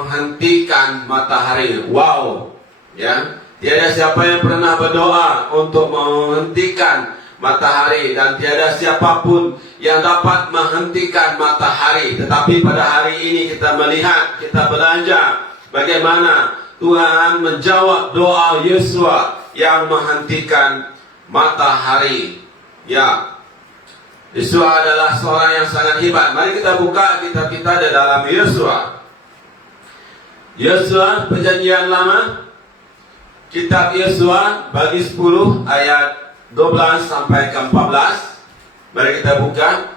menghentikan matahari. Wow, ya. Tiada siapa yang pernah berdoa untuk menghentikan matahari, dan tiada siapapun yang dapat menghentikan matahari. Tetapi pada hari ini kita melihat, kita belajar bagaimana Tuhan menjawab doa Yosua yang menghentikan matahari. Ya, Yosua adalah seorang yang sangat hebat. Mari kita buka kitab kita di dalam Yosua. Yosua Perjanjian Lama, kitab Yosua bagi 10 ayat 12 sampai ke 14. Mari kita buka.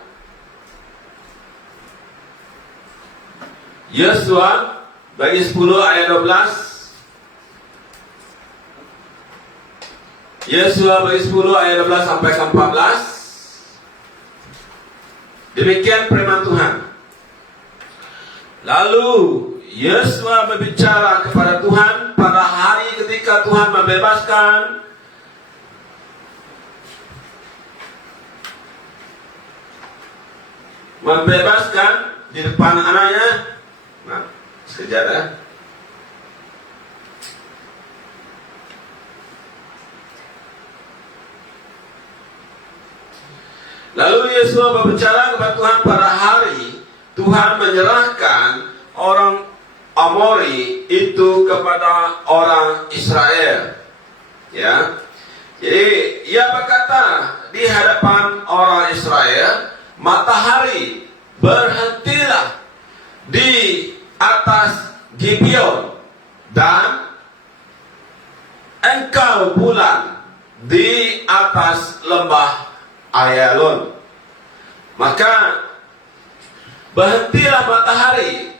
Yosua bagi 10 ayat 12. Yosua bagi 10 ayat 12 sampai ke 14. Demikian firman Tuhan. Lalu Yosua berbicara kepada Tuhan pada hari ketika Tuhan membebaskan di depan anaknya. Nah, sekejap ya. Lalu Yosua berbicara kepada Tuhan pada hari Tuhan menyerahkan orang Amori itu kepada orang Israel. Ya. Jadi ia berkata di hadapan orang Israel, matahari berhentilah di atas Gibeon, dan engkau bulan di atas lembah Ayalon. Maka berhentilah matahari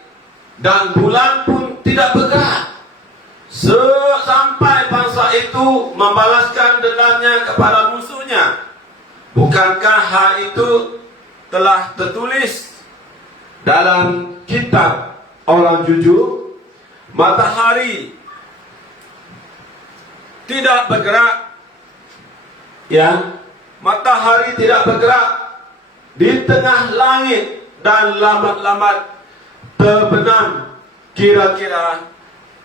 dan bulan pun tidak bergerak sampai bangsa itu membalaskan dendamnya kepada musuhnya. Bukankah hal itu telah tertulis dalam kitab orang jujur? Matahari tidak bergerak, ya, matahari tidak bergerak di tengah langit, dan lambat-lambat terbenam kira-kira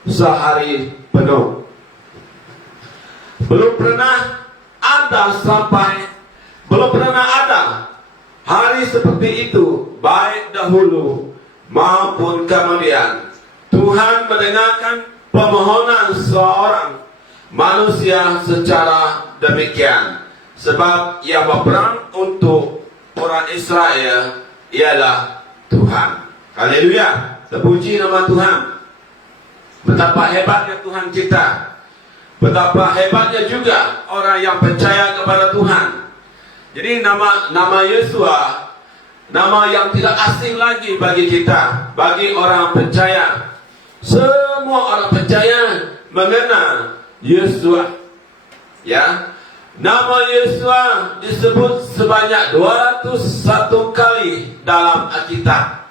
sehari penuh. Belum pernah ada hari seperti itu, baik dahulu maupun kemudian. Tuhan mendengarkan permohonan seorang manusia secara demikian, sebab yang berperang untuk orang Israel ialah Tuhan. Haleluya, terpuji nama Tuhan. Betapa hebatnya Tuhan kita, betapa hebatnya juga orang yang percaya kepada Tuhan. Jadi nama Yosua, nama yang tidak asing lagi bagi kita, bagi orang percaya. Semua orang percaya mengenal Yosua. Ya, nama Yosua disebut sebanyak 201 kali dalam Alkitab.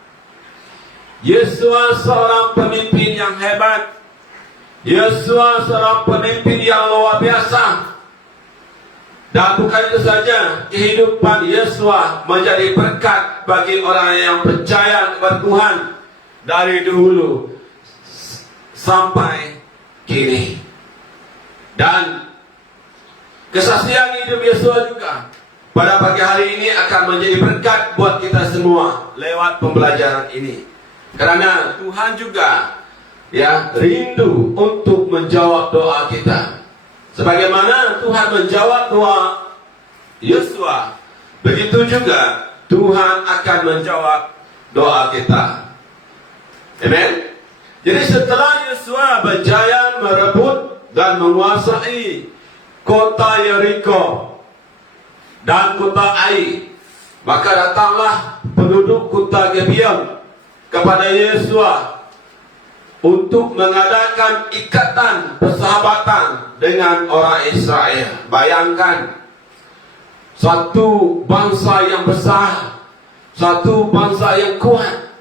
Yosua seorang pemimpin yang hebat. Yosua seorang pemimpin yang luar biasa. Dan bukan itu saja, kehidupan Yosua menjadi berkat bagi orang yang percaya kepada Tuhan dari dahulu sampai kini. Dan kesaksian hidup Yosua juga pada pagi hari ini akan menjadi berkat buat kita semua lewat pembelajaran ini. Karena Tuhan juga, ya, rindu untuk menjawab doa kita. Sebagaimana Tuhan menjawab doa Yosua, begitu juga Tuhan akan menjawab doa kita. Amen. Jadi setelah Yosua berjaya merebut dan menguasai kota Yeriko dan kota Ai, maka datanglah penduduk kota Gibeon kepada Yosua untuk mengadakan ikatan persahabatan dengan orang Israel. Bayangkan, satu bangsa yang besar, satu bangsa yang kuat,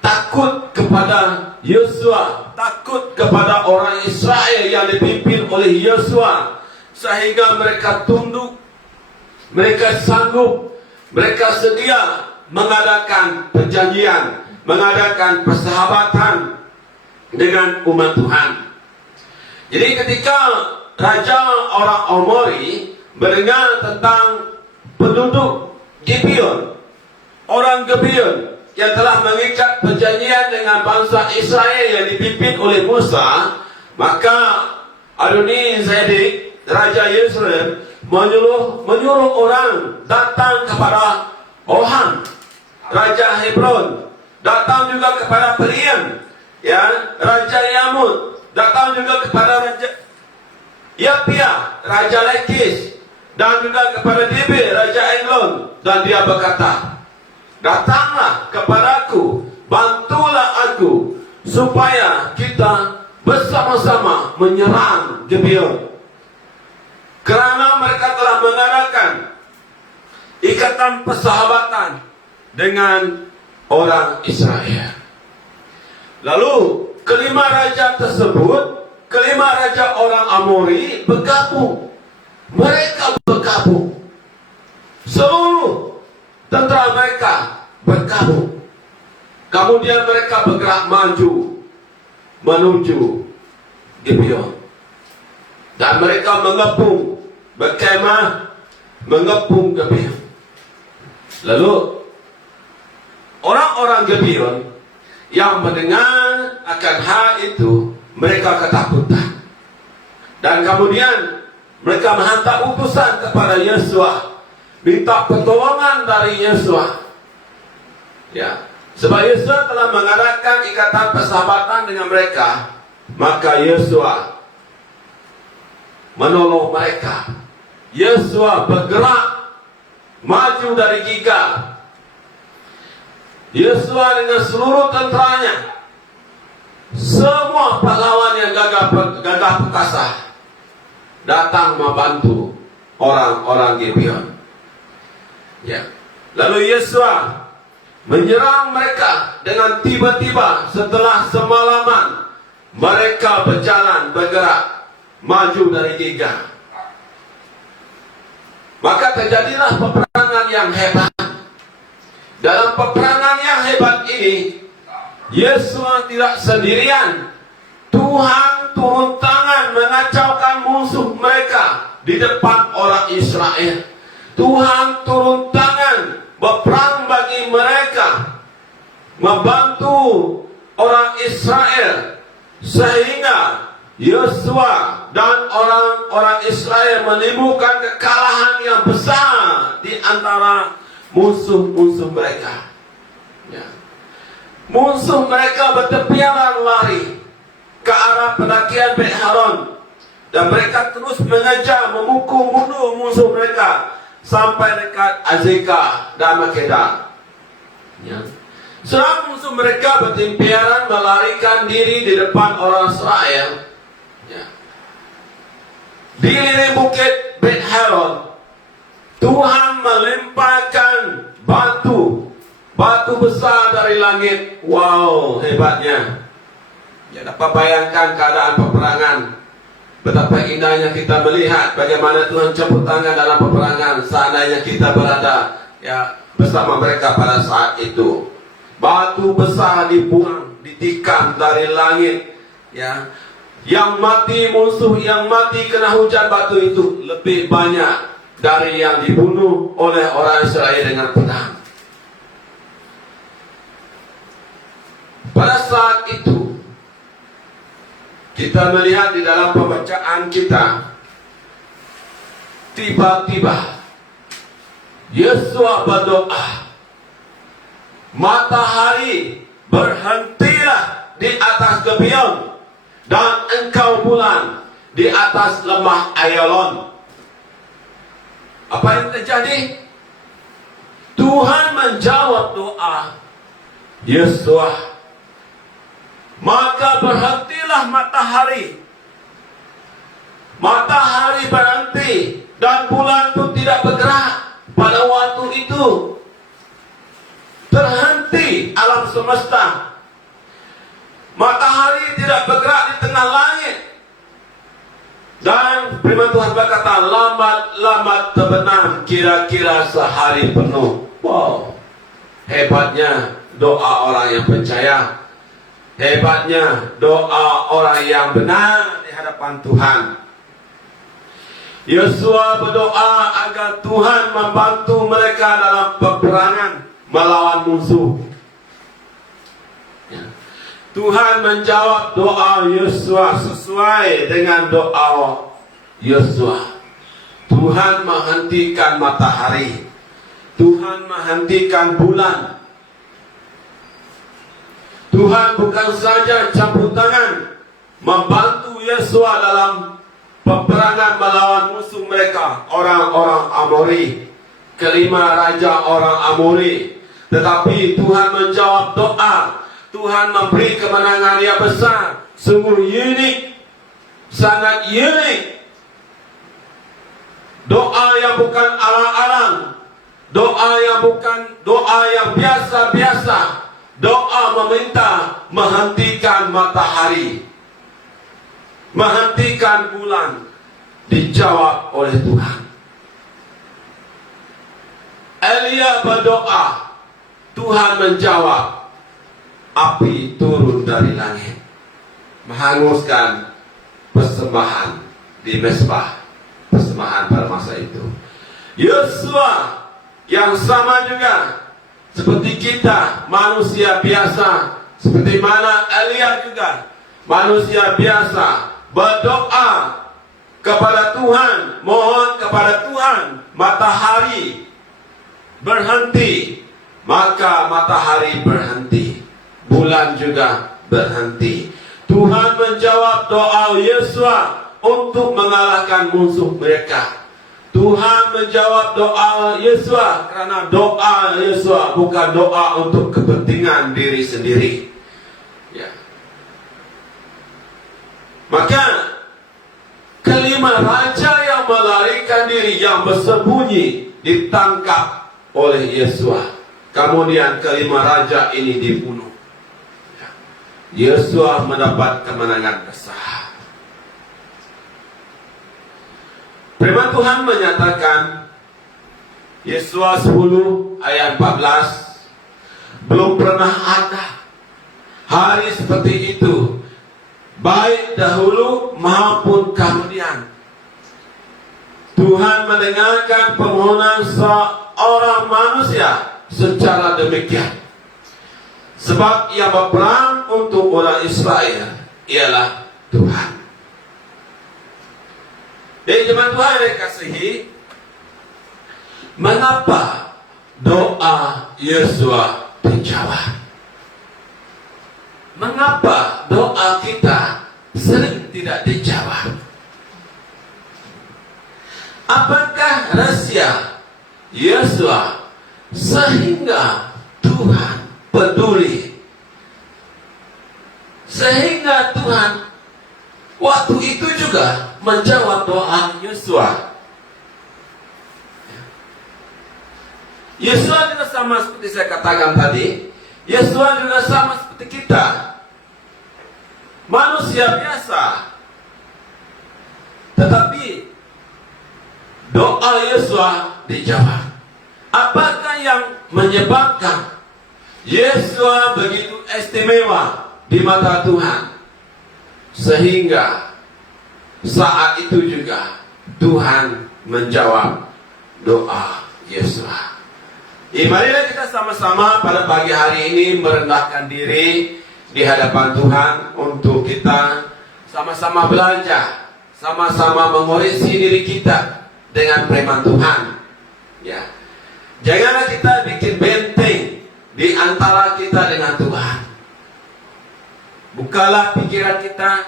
takut kepada Yosua, takut kepada orang Israel yang dipimpin oleh Yosua, sehingga mereka tunduk, mereka sanggup, mereka sedia mengadakan perjanjian, mengadakan persahabatan dengan umat Tuhan. Jadi ketika Raja orang Amori mendengar tentang penduduk Gibeon, orang Gibeon yang telah mengikat perjanjian dengan bangsa Israel yang dipimpin oleh Musa, maka Adoni-Zedek, Raja Yerusalem, menyuruh orang datang kepada Ohan, Raja Hebron, datang juga kepada Periam, ya, Raja Yamut, datang juga kepada Raja Yapia, Raja Lakis, dan juga kepada Debir, Raja Eglon. Dan dia berkata, datanglah kepadaku, bantulah aku, supaya kita bersama-sama menyerang Gibeon. Kerana mereka telah mengadakan ikatan persahabatan dengan orang Israel. Lalu kelima raja tersebut, kelima raja orang Amori bergabung. Mereka bergabung. Seluruh tentera mereka bergabung. Kemudian mereka bergerak maju menuju Gibeon. Dan mereka mengepung, berkemah, mengepung Gibeon. Lalu orang-orang Gibeon yang mendengar akan hal itu, mereka ketakutan. Dan kemudian mereka menghantar utusan kepada Yosua, minta pertolongan dari Yosua. Ya, sebab Yosua telah mengadakan ikatan persahabatan dengan mereka, maka Yosua menolong mereka. Yosua bergerak maju dari Gilgal. Yosua dengan seluruh tenteranya, semua pahlawan yang gagah perkasa, datang membantu orang-orang Gibeon. Ya. Lalu Yosua menyerang mereka dengan tiba-tiba. Setelah semalaman mereka berjalan, bergerak maju dari Gilgal, maka terjadilah peperangan yang hebat. Dalam peperangan yang hebat ini, Yosua tidak sendirian. Tuhan turun tangan mengacaukan musuh mereka di depan orang Israel. Tuhan turun tangan berperang bagi mereka, membantu orang Israel, sehingga Yosua dan orang-orang Israel menimbulkan kekalahan yang besar di antara musuh-musuh mereka. Ya. Musuh mereka bertepiaran lari ke arah pendakian Bet Haron, dan mereka terus mengejar, memukul mundur musuh mereka sampai dekat Azekah dan Makedah. Ya. Serang musuh mereka bertempiaran melarikan diri di depan orang Israel. Ya. Di lirik bukit Bet Haron, Tuhan melimpahkan batu besar dari langit. Wow, hebatnya. Ya, dapat bayangkan keadaan peperangan. Betapa indahnya kita melihat bagaimana Tuhan campur tangan dalam peperangan. Seandainya kita berada bersama mereka pada saat itu. Batu besar dibuang, ditikam dari langit. Ya, yang mati, musuh yang mati kena hujan batu itu lebih banyak dari yang dibunuh oleh orang Israel dengan pedang. Pada saat itu, kita melihat di dalam pembacaan kita, tiba-tiba Yosua berdoa, matahari berhentilah di atas Gibeon, dan engkau bulan di atas lembah Ayalon. Apa yang terjadi? Tuhan menjawab doa Yosua. Maka berhentilah matahari. Matahari berhenti dan bulan pun tidak bergerak pada waktu itu. Terhenti alam semesta. Matahari tidak bergerak di tengah langit. Dan firman Tuhan berkata, lambat-lambat terbenam kira-kira sehari penuh. Wow, hebatnya doa orang yang percaya. hebatnya doa orang yang benar di hadapan Tuhan. Yosua berdoa agar Tuhan membantu mereka dalam peperangan melawan musuh. Tuhan menjawab doa Yosua sesuai dengan doa Yosua. Tuhan menghentikan matahari. Tuhan menghentikan bulan. Tuhan bukan saja campur tangan membantu Yosua dalam peperangan melawan musuh mereka, orang-orang Amori, kelima raja orang Amori, tetapi Tuhan menjawab doa. Tuhan memberi kemenangan yang besar, sungguh unik, sangat unik. Doa yang bukan alang-alang, doa yang bukan doa yang biasa-biasa, doa meminta menghentikan matahari, menghentikan bulan, dijawab oleh Tuhan. Elia berdoa, Tuhan menjawab. Api turun dari langit, menghanguskan persembahan di mezbah, persembahan pada masa itu. Yosua yang sama juga seperti kita, manusia biasa, seperti mana Elia juga manusia biasa, berdoa kepada Tuhan, mohon kepada Tuhan, matahari berhenti, maka matahari berhenti, bulan juga berhenti. Tuhan menjawab doa Yosua untuk mengalahkan musuh mereka. Tuhan menjawab doa Yosua karena doa Yosua bukan doa untuk kepentingan diri sendiri. Ya. Maka kelima raja yang melarikan diri, yang bersembunyi, ditangkap oleh Yosua. Kemudian kelima raja ini dibunuh. Yosua mendapat kemenangan besar. Firman Tuhan menyatakan, Yosua 10 ayat 14, belum pernah ada hari seperti itu, baik dahulu maupun kemudian. Tuhan mendengarkan permohonan seorang manusia secara demikian. Sebab yang berperang untuk orang Israel ialah Tuhan. Jadi jemaat Tuhan yang dikasihi, mengapa doa Yosua dijawab? Mengapa doa kita sering tidak dijawab? Apakah rahasia Yosua sehingga Tuhan peduli, sehingga Tuhan waktu itu juga menjawab doa Yosua? Yosua juga sama seperti saya katakan tadi. Yosua juga sama seperti kita, manusia biasa. Tetapi doa Yosua dijawab. Apakah yang menyebabkan Yosua begitu istimewa di mata Tuhan, sehingga saat itu juga Tuhan menjawab doa Yosua? Marilah kita sama-sama pada pagi hari ini merendahkan diri di hadapan Tuhan untuk kita sama-sama belajar, sama-sama mengoreksi diri kita dengan firman Tuhan. Ya, janganlah kita bikin benteng di antara kita dengan Tuhan. Bukalah pikiran kita,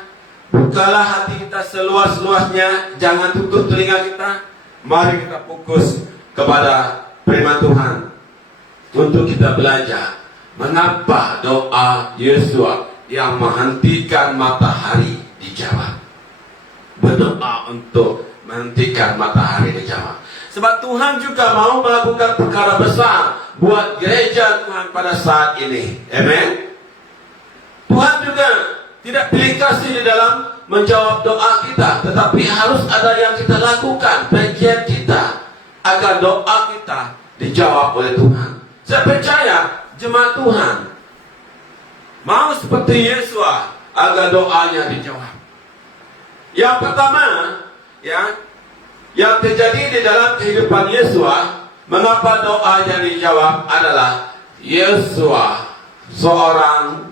bukalah hati kita seluas-luasnya, jangan tutup telinga kita. Mari kita fokus kepada firman Tuhan untuk kita belajar mengapa doa Yosua yang menghentikan matahari dijawab. Berdoa untuk menghentikan matahari dijawab. Sebab Tuhan juga mau melakukan perkara besar buat gereja Tuhan pada saat ini. Amen. Tuhan juga tidak pilih kasih di dalam menjawab doa kita, tetapi harus ada yang kita lakukan, bagian kita, agar doa kita dijawab oleh Tuhan. Saya percaya jemaat Tuhan, Mau seperti Yesua agar doanya dijawab. Yang pertama, ya, yang terjadi di dalam kehidupan Yesua, mengapa doanya dijawab adalah Yesua seorang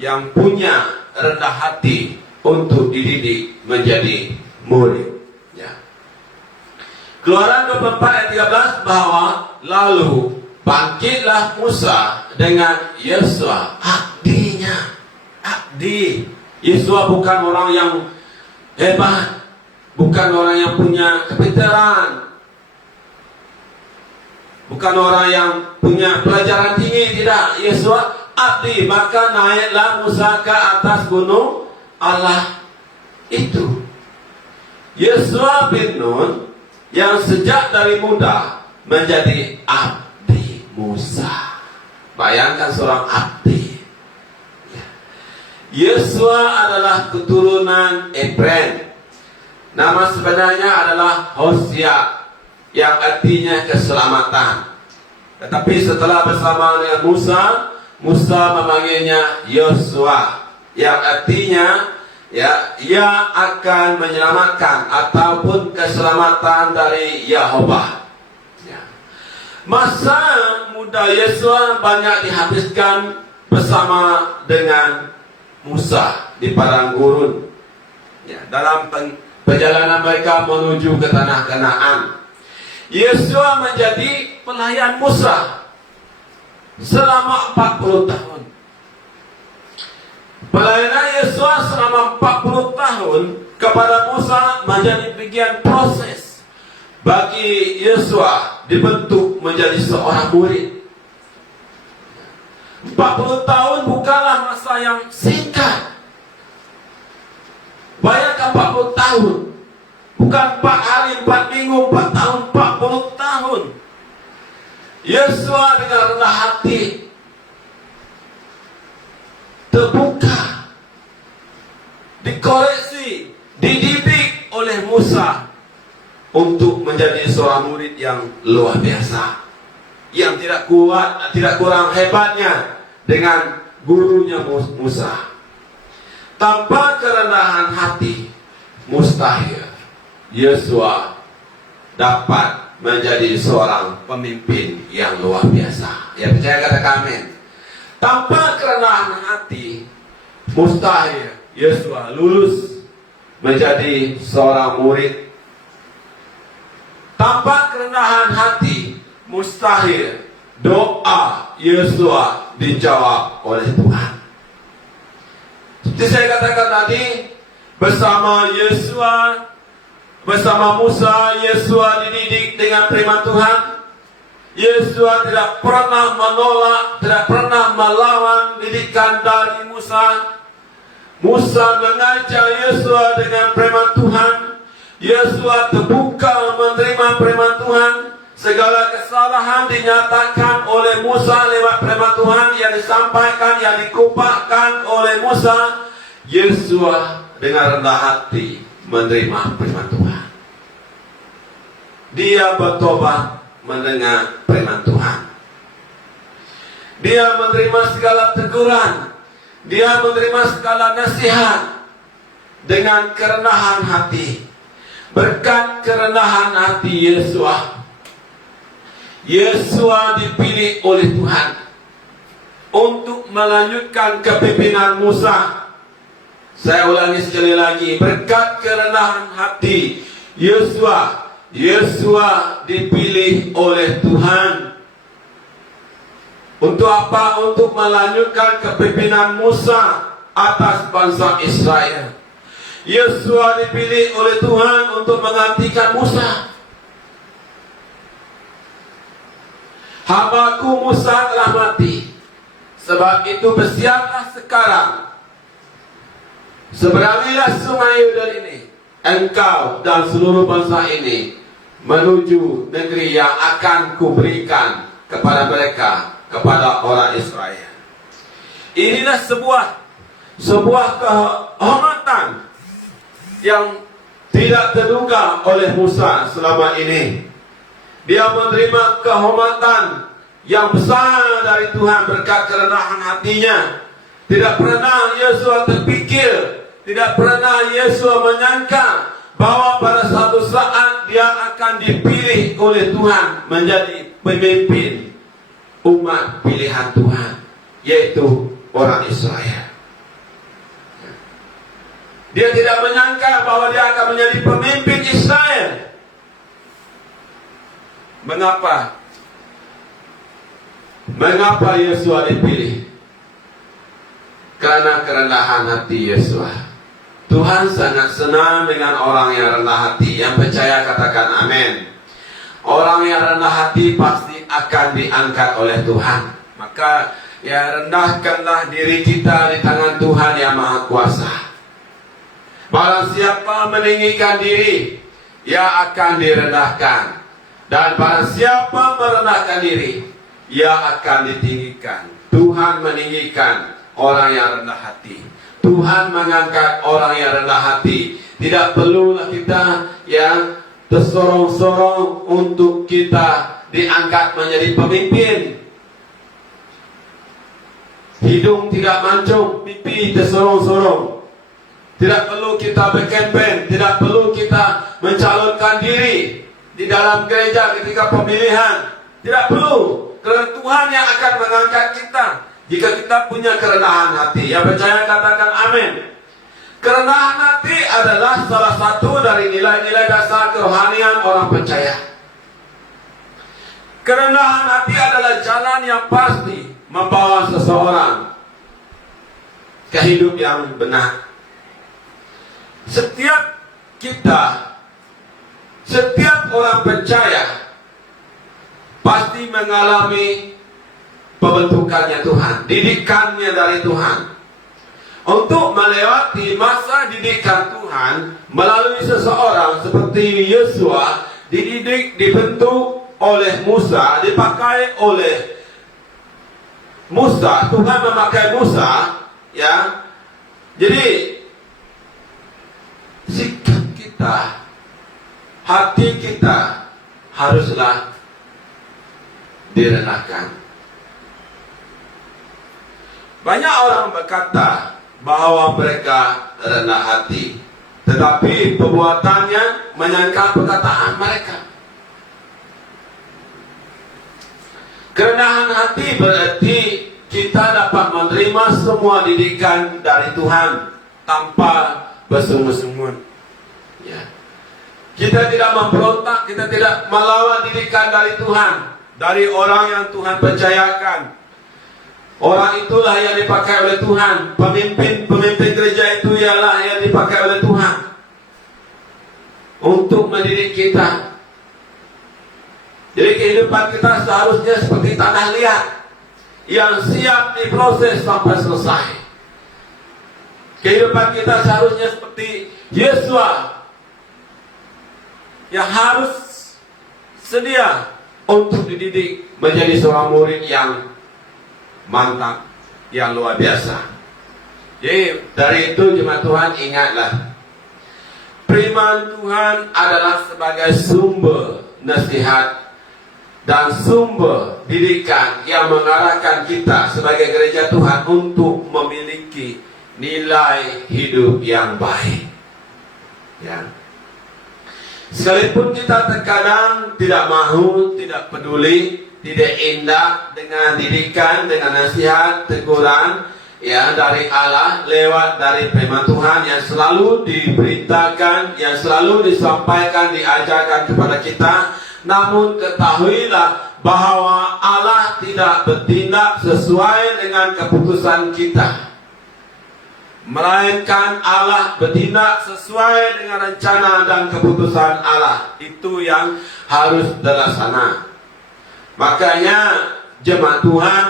yang punya rendah hati untuk dididik menjadi murid. Ya. Keluaran 24 ayat 13 bahwa lalu bangkitlah Musa dengan Yesua, abdinya. Abdi. Yesua bukan orang yang hebat, bukan orang yang punya kepintaran, bukan orang yang punya pelajaran tinggi, tidak. Yesua abdi. Maka naiklah Musa ke atas gunung Allah itu. Yesua bin Nun yang sejak dari muda menjadi abdi Musa. Bayangkan seorang abdi. Yesua adalah keturunan Efraim. Nama sebenarnya adalah Hosea, yang artinya keselamatan. Tetapi setelah bersama dengan Musa, Musa memanggilnya Yosua, yang artinya ya, ia akan menyelamatkan ataupun keselamatan dari Yahweh. Ya. Masa muda Yesua banyak dihabiskan bersama dengan Musa di padang gurun. Ya, dalam perjalanan mereka menuju ke tanah Kanaan, Yesua menjadi pelayan Musa selama 40 tahun. Pelayanan Yesua selama 40 tahun kepada Musa menjadi bagian proses bagi Yesua dibentuk menjadi seorang murid. 40 tahun bukanlah masa yang singkat. Bayangkan 40 tahun. Bukan 4 hari, 4 minggu, 4 tahun, 40 tahun. Yesua dengan rendah hati terbuka, dikoreksi, dididik oleh Musa untuk menjadi seorang murid yang luar biasa, yang tidak kuat, tidak kurang hebatnya dengan gurunya Musa. Tanpa kerendahan hati, mustahil Yesua dapat menjadi seorang pemimpin yang luar biasa. Ya, percaya katakan amin. Tanpa kerendahan hati, mustahil Yesua lulus menjadi seorang murid. Tanpa kerendahan hati, mustahil doa Yesua dijawab oleh Tuhan. Seperti saya katakan tadi, bersama Yesua, bersama Musa, Yesua dididik dengan firman Tuhan. Yesua tidak pernah menolak, tidak pernah melawan didikan dari Musa. Musa mengajar Yesua dengan firman Tuhan. Yesua terbuka menerima firman Tuhan. Segala kesalahan dinyatakan oleh Musa lewat firman Tuhan yang disampaikan, yang dikupakan oleh Musa. Yesua dengan rendah hati menerima firman Tuhan. Dia bertobat mendengar firman Tuhan. Dia menerima segala teguran. Dia menerima segala nasihat dengan kerendahan hati. Berkat kerendahan hati Yesua, Yesua dipilih oleh Tuhan untuk melanjutkan kepimpinan Musa. Saya ulangi sekali lagi, berkat kerendahan hati Yesua, Yesua dipilih oleh Tuhan. Untuk apa? Untuk melanjutkan kepimpinan Musa atas bangsa Israel. Yesua dipilih oleh Tuhan untuk menggantikan Musa. Hambaku Musa telah mati. Sebab itu bersiaplah sekarang. Seberangilah sungai Yordan ini, engkau dan seluruh bangsa ini, menuju negeri yang akan kuberikan kepada mereka, kepada orang Israel. Inilah sebuah kehormatan yang tidak terduga oleh Musa selama ini. Dia menerima kehormatan yang besar dari Tuhan berkat kerendahan hatinya. Tidak pernah Yesua terpikir, tidak pernah Yesua menyangka bahwa pada suatu saat dia akan dipilih oleh Tuhan menjadi pemimpin umat pilihan Tuhan, yaitu orang Israel. Dia tidak menyangka bahwa dia akan menjadi pemimpin Israel. Mengapa? Mengapa Yesua dipilih? Karena kerendahan hati Yesua. Tuhan sangat senang dengan orang yang rendah hati. Yang percaya katakan amin. Orang yang rendah hati pasti akan diangkat oleh Tuhan. Maka ya rendahkanlah diri kita di tangan Tuhan yang Maha Kuasa. Barang siapa meninggikan diri, ia akan direndahkan. Dan barang siapa merendahkan diri, ia akan ditinggikan. Tuhan meninggikan orang yang rendah hati. Tuhan mengangkat orang yang rendah hati. Tidak perlulah kita yang tersorong-sorong untuk kita diangkat menjadi pemimpin. Hidung tidak mancung, pipi tersorong-sorong. Tidak perlu kita berkempen, tidak perlu kita mencalonkan diri di dalam gereja ketika pemilihan. Tidak perlu, karena Tuhan yang akan mengangkat kita jika kita punya kerendahan hati. Yang percaya katakan amin. Kerendahan hati adalah salah satu dari nilai-nilai dasar kerohanian orang percaya. Kerendahan hati adalah jalan yang pasti membawa seseorang ke hidup yang benar. Setiap orang percaya pasti mengalami pembentukannya Tuhan, didikannya dari Tuhan. Untuk melewati masa didikan Tuhan melalui seseorang seperti Yesua, dididik, dibentuk oleh Musa, dipakai oleh Musa, Tuhan memakai Musa, ya. Jadi sikap kita, hati kita haruslah direndahkan. Banyak orang berkata bahwa mereka rendah hati, tetapi perbuatannya menyangkal perkataan mereka. Kerendahan hati berarti kita dapat menerima semua didikan dari Tuhan tanpa bersungut-sungut. Ya. Kita tidak memberontak, kita tidak melawan didikan dari Tuhan, dari orang yang Tuhan percayakan. Orang itulah yang dipakai oleh Tuhan. Pemimpin gereja itu ialah yang dipakai oleh Tuhan untuk mendidik kita. Jadi kehidupan kita seharusnya seperti tanah liat yang siap diproses sampai selesai. Kehidupan kita seharusnya seperti Yesua yang harus sedia untuk dididik menjadi seorang murid yang mantap, yang luar biasa. Jadi dari itu jemaat Tuhan ingatlah, firman Tuhan adalah sebagai sumber nasihat dan sumber didikan yang mengarahkan kita sebagai gereja Tuhan untuk memiliki nilai hidup yang baik. Ya. Sekalipun kita terkadang tidak mahu, tidak peduli, tidak indah dengan didikan, dengan nasihat, teguran ya dari Allah lewat dari firman Tuhan yang selalu diberitakan, yang selalu disampaikan, diajarkan kepada kita. Namun ketahuilah bahwa Allah tidak bertindak sesuai dengan keputusan kita, melainkan Allah bertindak sesuai dengan rencana dan keputusan Allah. Itu yang harus terlaksana. Makanya jemaat Tuhan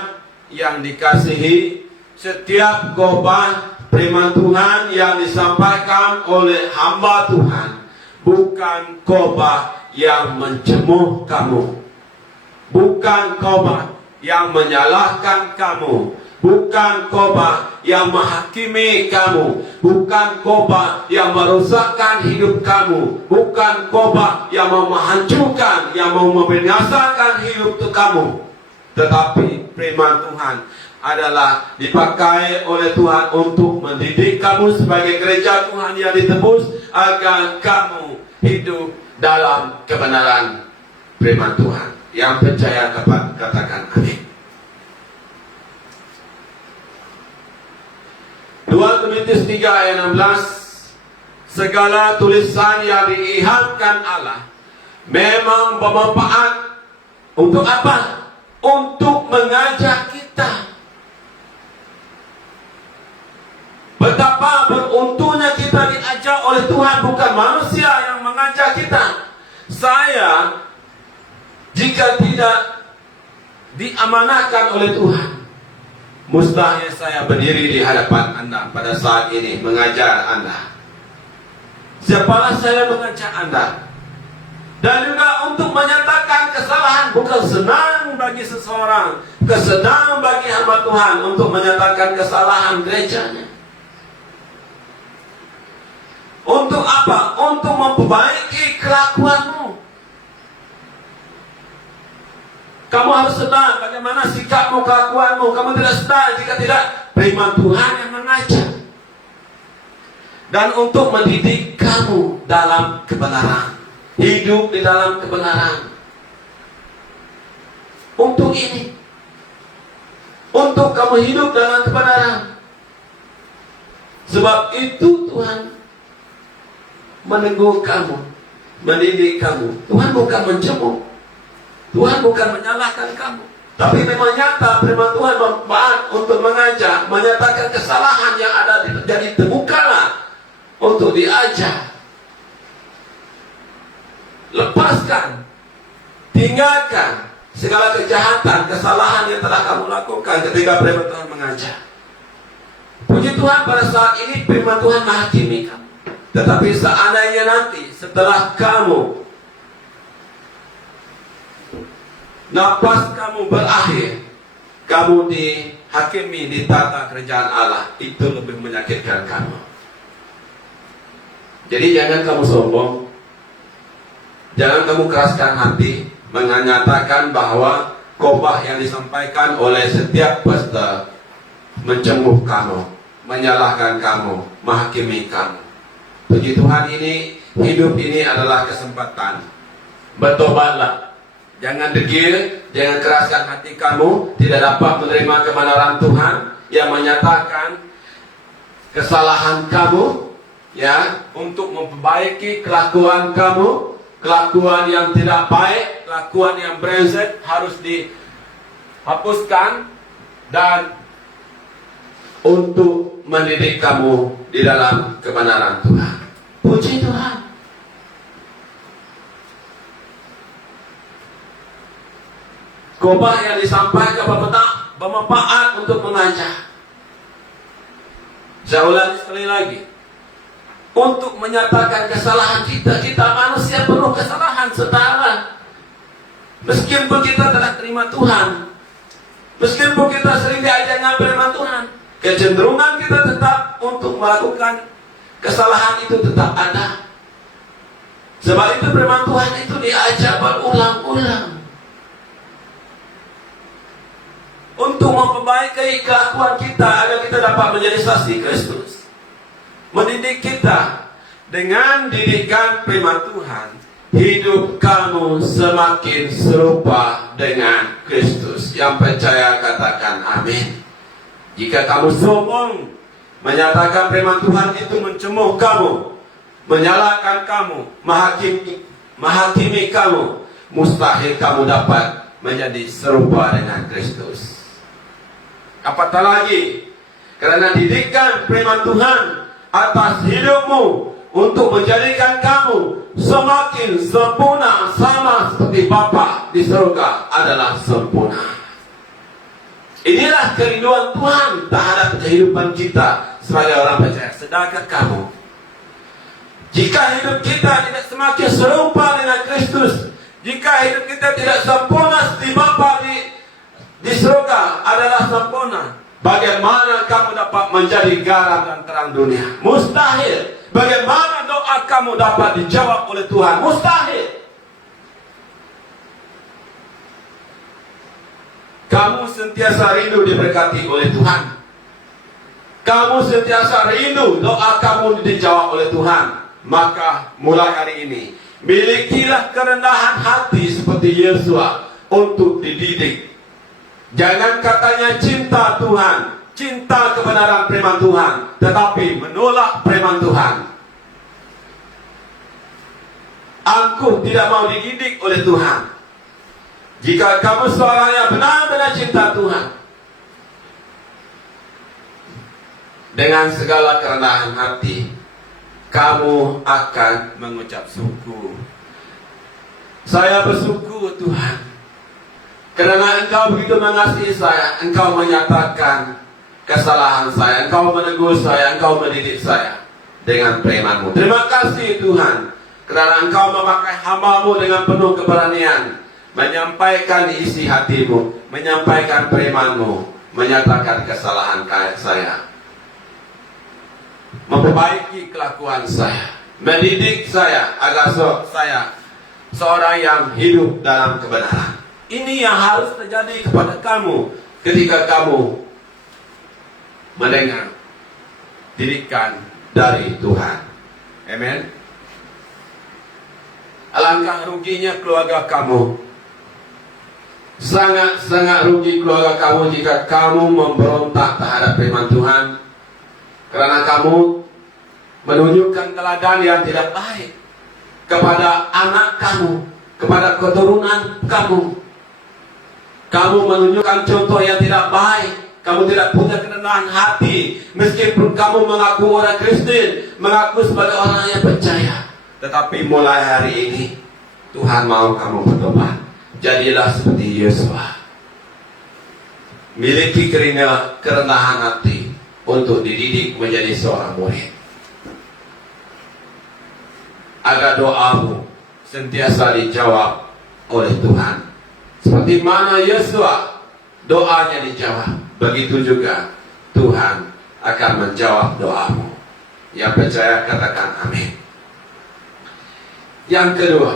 yang dikasihi, setiap khotbah firman Tuhan yang disampaikan oleh hamba Tuhan bukan khotbah yang mencemooh kamu, bukan khotbah yang menyalahkan kamu, bukan khotbah yang menghakimi kamu, bukan khotbah yang merusakkan hidup kamu, bukan khotbah yang mau menghancurkan, yang mau membinasakan hidup kamu. Tetapi firman Tuhan adalah dipakai oleh Tuhan untuk mendidik kamu sebagai gereja Tuhan yang ditebus, agar kamu hidup dalam kebenaran firman Tuhan. Yang percaya katakan amin. 2 Korintus 3 ayat 16, segala tulisan yang diilhamkan Allah memang bermanfaat untuk apa? Untuk mengajar kita. Betapa beruntungnya kita diajar oleh Tuhan, bukan manusia yang mengajar kita. Saya, jika tidak diamanahkan oleh Tuhan, mustahil saya berdiri di hadapan Anda pada saat ini mengajar Anda. Siapalah saya mengajar Anda? Dan juga untuk menyatakan kesalahan. Bukan senang bagi seseorang, kesenang bagi hamba Tuhan untuk menyatakan kesalahan gerejanya. Untuk apa? Untuk memperbaiki kelakuanmu. Kamu harus sedar bagaimana sikapmu, kelakuanmu. Kamu tidak sedar jika tidak firman Tuhan yang mengajar. Dan untuk mendidik kamu dalam kebenaran. Hidup di dalam kebenaran. Untuk ini. Untuk kamu hidup dalam kebenaran. Sebab itu Tuhan menegur kamu, mendidik kamu. Tuhan bukan mencemooh. Tuhan bukan menyalahkan kamu. Tapi memang nyata firman Tuhan bermanfaat untuk mengajar, menyatakan kesalahan yang ada terjadi. Terbukalah untuk diajar. Lepaskan, tinggalkan segala kejahatan, kesalahan yang telah kamu lakukan ketika firman Tuhan mengajar. Puji Tuhan, pada saat ini firman Tuhan menghakimi kamu. Tetapi seandainya nanti setelah kamu, nafas kamu berakhir, kamu dihakimi di tata kerajaan Allah, itu lebih menyakitkan kamu. Jadi jangan kamu sombong. Jangan kamu keraskan hati menyatakan bahwa khotbah yang disampaikan oleh setiap pastor mencemooh kamu, menyalahkan kamu, menghakimi kamu. Puji Tuhan, ini hidup ini adalah kesempatan. Bertobatlah. Jangan degil, jangan keraskan hati kamu tidak dapat menerima kebenaran Tuhan yang menyatakan kesalahan kamu, ya, untuk memperbaiki kelakuan kamu. Kelakuan yang tidak baik, kelakuan yang brengsek harus dihapuskan, dan untuk mendidik kamu di dalam kebenaran Tuhan. Puji Tuhan. Khotbah yang disampaikan bermanfaat untuk mengajar. Saya ulangi sekali lagi. Untuk menyatakan kesalahan kita. Kita manusia penuh kesalahan, saudara. Meskipun kita telah terima Tuhan, meskipun kita sering diajarkan firman Tuhan, kecenderungan kita tetap untuk melakukan kesalahan itu tetap ada. Sebab itu firman Tuhan itu diajar berulang-ulang untuk memperbaiki kelakuan kita agar kita dapat menjadi saksi Kristus. Mendidik kita dengan didikan firman Tuhan, hidup kamu semakin serupa dengan Kristus. Yang percaya katakan amin. Jika kamu sombong, menyatakan firman Tuhan itu mencemooh kamu, menyalahkan kamu, menghakimi kamu, mustahil kamu dapat menjadi serupa dengan Kristus. Apatah lagi, karena didikan firman Tuhan atas hidupmu untuk menjadikan kamu semakin sempurna, sama seperti Bapa di surga adalah sempurna. Inilah kerinduan Tuhan terhadap kehidupan kita sebagai orang percaya. Sedangkan kamu, jika hidup kita tidak semakin serupa dengan Kristus, jika hidup kita tidak sempurna seperti Bapa di surga adalah sempurna, bagaimana kamu dapat menjadi garam dan terang dunia? Mustahil. Bagaimana doa kamu dapat dijawab oleh Tuhan? Mustahil. Kamu sentiasa rindu diberkati oleh Tuhan. Kamu sentiasa rindu doa kamu dijawab oleh Tuhan. Maka mulai hari ini, milikilah kerendahan hati seperti Yesua untuk dididik. Jangan katanya cinta Tuhan, cinta kebenaran firman Tuhan, tetapi menolak firman Tuhan. Aku tidak mau dididik oleh Tuhan. Jika kamu seorang yang benar-benar cinta Tuhan, dengan segala kerendahan hati, kamu akan mengucap syukur. Saya bersyukur Tuhan, karena Engkau begitu mengasihi saya. Engkau menyatakan kesalahan saya, Engkau menegur saya, Engkau mendidik saya dengan firman-Mu. Terima kasih Tuhan, karena Engkau memakai hamba-Mu dengan penuh keberanian, menyampaikan isi hati-Mu, menyampaikan firman-Mu, menyatakan kesalahan saya, memperbaiki kelakuan saya, mendidik saya agar saya seorang yang hidup dalam kebenaran. Ini yang harus terjadi kepada kamu ketika kamu mendengar didikan dari Tuhan. Amen. Alangkah ruginya keluarga kamu. Sangat-sangat rugi keluarga kamu jika kamu memberontak terhadap firman Tuhan, karena kamu menunjukkan teladan yang tidak baik kepada anak kamu, kepada keturunan kamu. Kamu menunjukkan contoh yang tidak baik. Kamu tidak punya kerendahan hati, meskipun kamu mengaku orang Kristen, mengaku sebagai orang yang percaya. Tetapi mulai hari ini, Tuhan mau kamu bertobat. Jadilah seperti Yesua. Miliki kerendahan hati untuk dididik menjadi seorang murid, agar doamu sentiasa dijawab oleh Tuhan. Seperti mana Yesua doanya dijawab, begitu juga Tuhan akan menjawab doamu. Yang percaya katakan amin. Yang kedua,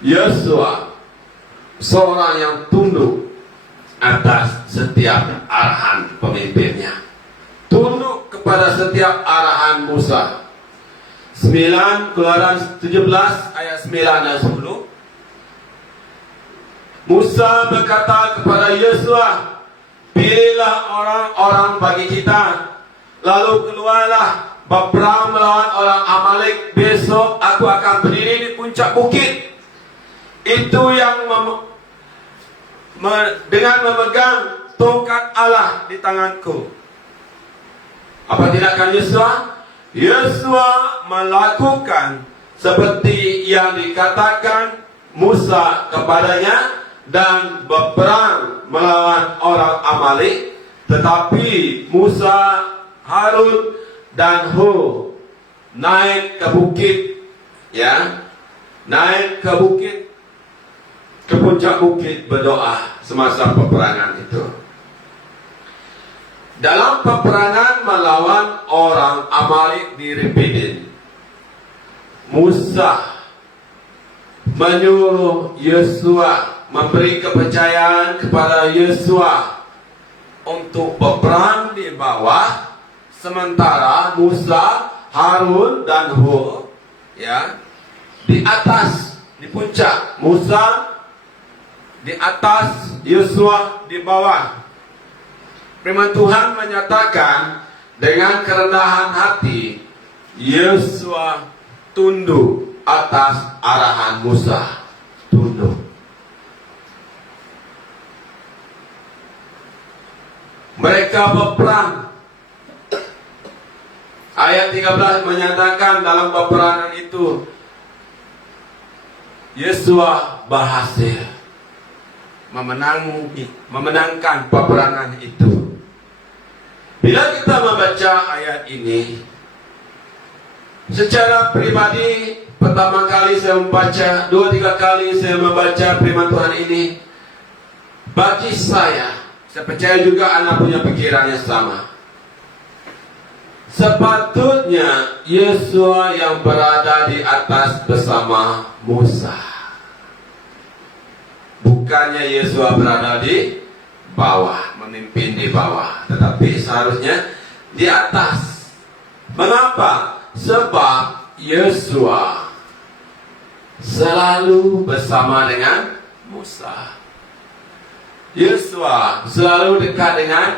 Yesua seorang yang tunduk atas setiap arahan pemimpinnya, tunduk kepada setiap arahan Musa. 9 Keluaran 17 ayat 9 dan 10. Musa berkata kepada Yesua, pilihlah orang-orang bagi kita, lalu keluarlah berperang melawan orang Amalek. Besok aku akan berdiri di puncak bukit itu yang dengan memegang tongkat Allah di tanganku. Apa tindakan Yesua? Yesua melakukan seperti yang dikatakan Musa kepadanya dan berperang melawan orang Amalek. Tetapi Musa, Harun dan Hur naik ke bukit, naik ke bukit, ke puncak bukit berdoa semasa peperangan itu. Dalam peperangan melawan orang Amalek di Refidim, Musa menyuruh Yesua, memberi kepercayaan kepada Yesua untuk berperang di bawah, sementara Musa, Harun dan Hur di atas, di puncak. Musa di atas, Yesua di bawah. Firman Tuhan menyatakan dengan kerendahan hati Yesua tunduk atas arahan Musa. Tunduk. Mereka berperang. Ayat 13 menyatakan dalam peperangan itu Yesua berhasil memenangkan peperangan itu. Bila kita membaca ayat ini secara pribadi, pertama kali saya membaca, 2-3 kali saya membaca firman Tuhan ini, bagi saya percaya juga anak punya pikiran yang sama. Sepatutnya Yesua yang berada di atas bersama Musa, bukannya Yesua berada di bawah, memimpin di bawah, tetapi seharusnya di atas. Mengapa? Sebab Yosua selalu bersama dengan Musa. Yosua selalu dekat dengan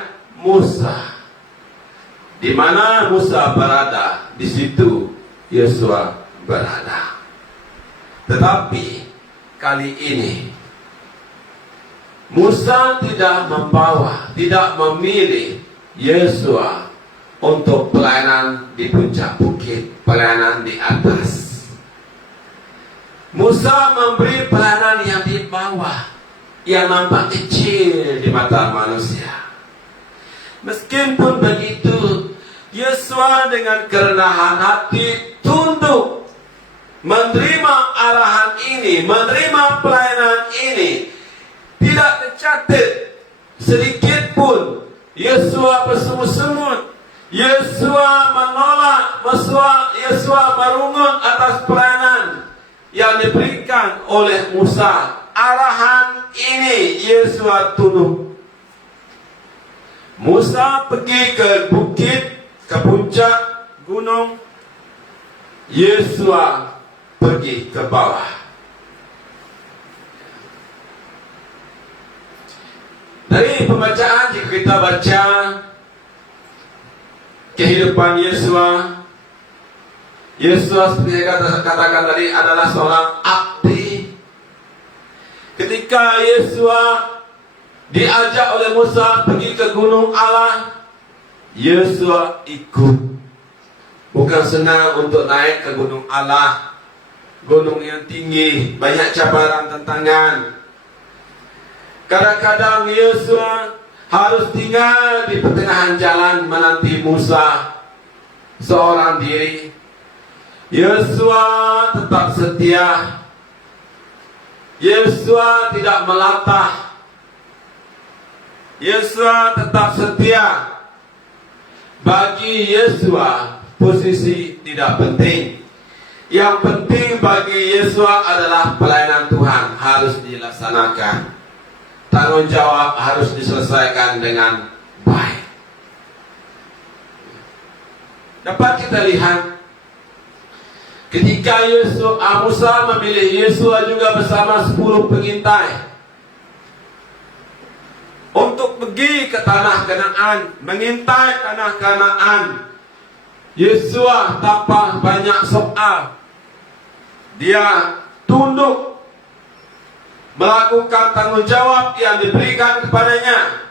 Musa. Di mana Musa berada, di situ Yosua berada. Tetapi kali ini Musa tidak memilih Yosua untuk pelayanan di puncak bukit, pelayanan di atas. Musa memberi pelayanan yang di bawah, yang nampak kecil di mata manusia. Meskipun begitu, Yosua dengan kerendahan hati tunduk menerima arahan ini, menerima pelayanan ini. Tidak tercatat sedikit pun Yosua bersungut-sungut, Yosua menolak, Yosua merungut atas pelayanan yang diberikan oleh Musa. Arahan ini Yosua tunduk. Musa pergi ke bukit, ke puncak gunung. Yosua pergi ke bawah. Dari pembacaan, jika kita baca kehidupan Yosua, Yosua seperti yang katakan tadi adalah seorang abdi. Ketika Yosua diajak oleh Musa pergi ke gunung Allah, Yosua ikut. Bukan senang untuk naik ke gunung Allah, gunung yang tinggi, banyak cabaran, tantangan. Kadang-kadang Yosua harus tinggal di pertengahan jalan menanti Musa seorang diri. Yosua tetap setia. Yosua tidak melatah. Yosua tetap setia. Bagi Yosua, posisi tidak penting. Yang penting bagi Yosua adalah pelayanan Tuhan harus dilaksanakan. Tanggung jawab harus diselesaikan dengan baik. Dapat kita lihat ketika Musa memilih Yosua juga bersama 10 pengintai untuk pergi ke tanah Kanaan, mengintai tanah Kanaan. Yosua tanpa banyak soal, dia tunduk melakukan tanggung jawab yang diberikan kepadanya.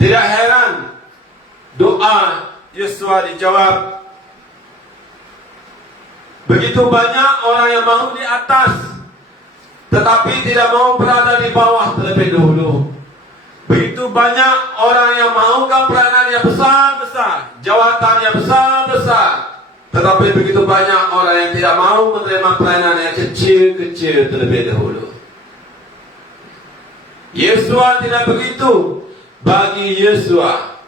Tidak heran doa Yosua dijawab. Begitu banyak orang yang mau di atas, tetapi tidak mau berada di bawah terlebih dahulu. Begitu banyak orang yang melakukan peranan yang besar-besar, jawatan yang besar-besar, tetapi begitu banyak orang yang tidak mau menerima pelayanan yang kecil-kecil terlebih dahulu. Yosua tidak begitu. Bagi Yosua,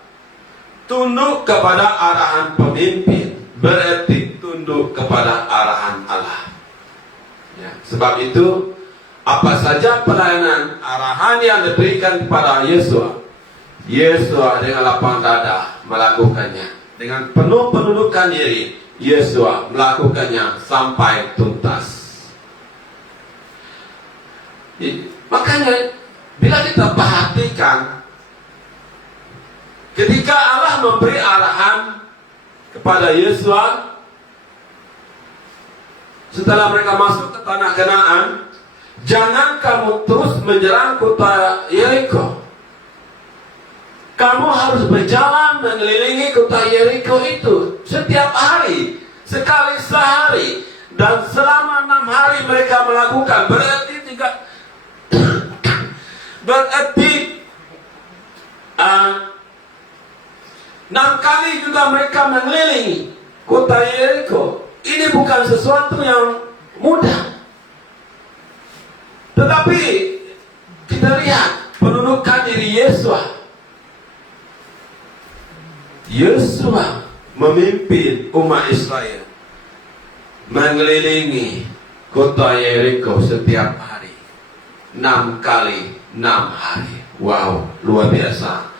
tunduk kepada arahan pemimpin berarti tunduk kepada arahan Allah. Ya, sebab itu, apa saja pelayanan arahan yang diberikan kepada Yosua, Yosua dengan lapang dada melakukannya. Dengan penuh penundukan diri, Yosua melakukannya sampai tuntas. Makanya bila kita perhatikan, ketika Allah memberi arahan kepada Yosua, setelah mereka masuk ke tanah Kanaan, jangan kamu terus menyerang kota Yeriko. Kamu harus berjalan mengelilingi kota Yeriko itu setiap hari, sekali sehari, dan selama 6 hari mereka melakukan. Berarti 6 kali juga mereka mengelilingi kota Yeriko. Ini bukan sesuatu yang mudah. Tetapi kita lihat penundukan diri Yosua. Yosua memimpin umat Israel mengelilingi kota Yeriko setiap hari. 6 6 kali 6 hari. Wow, luar biasa.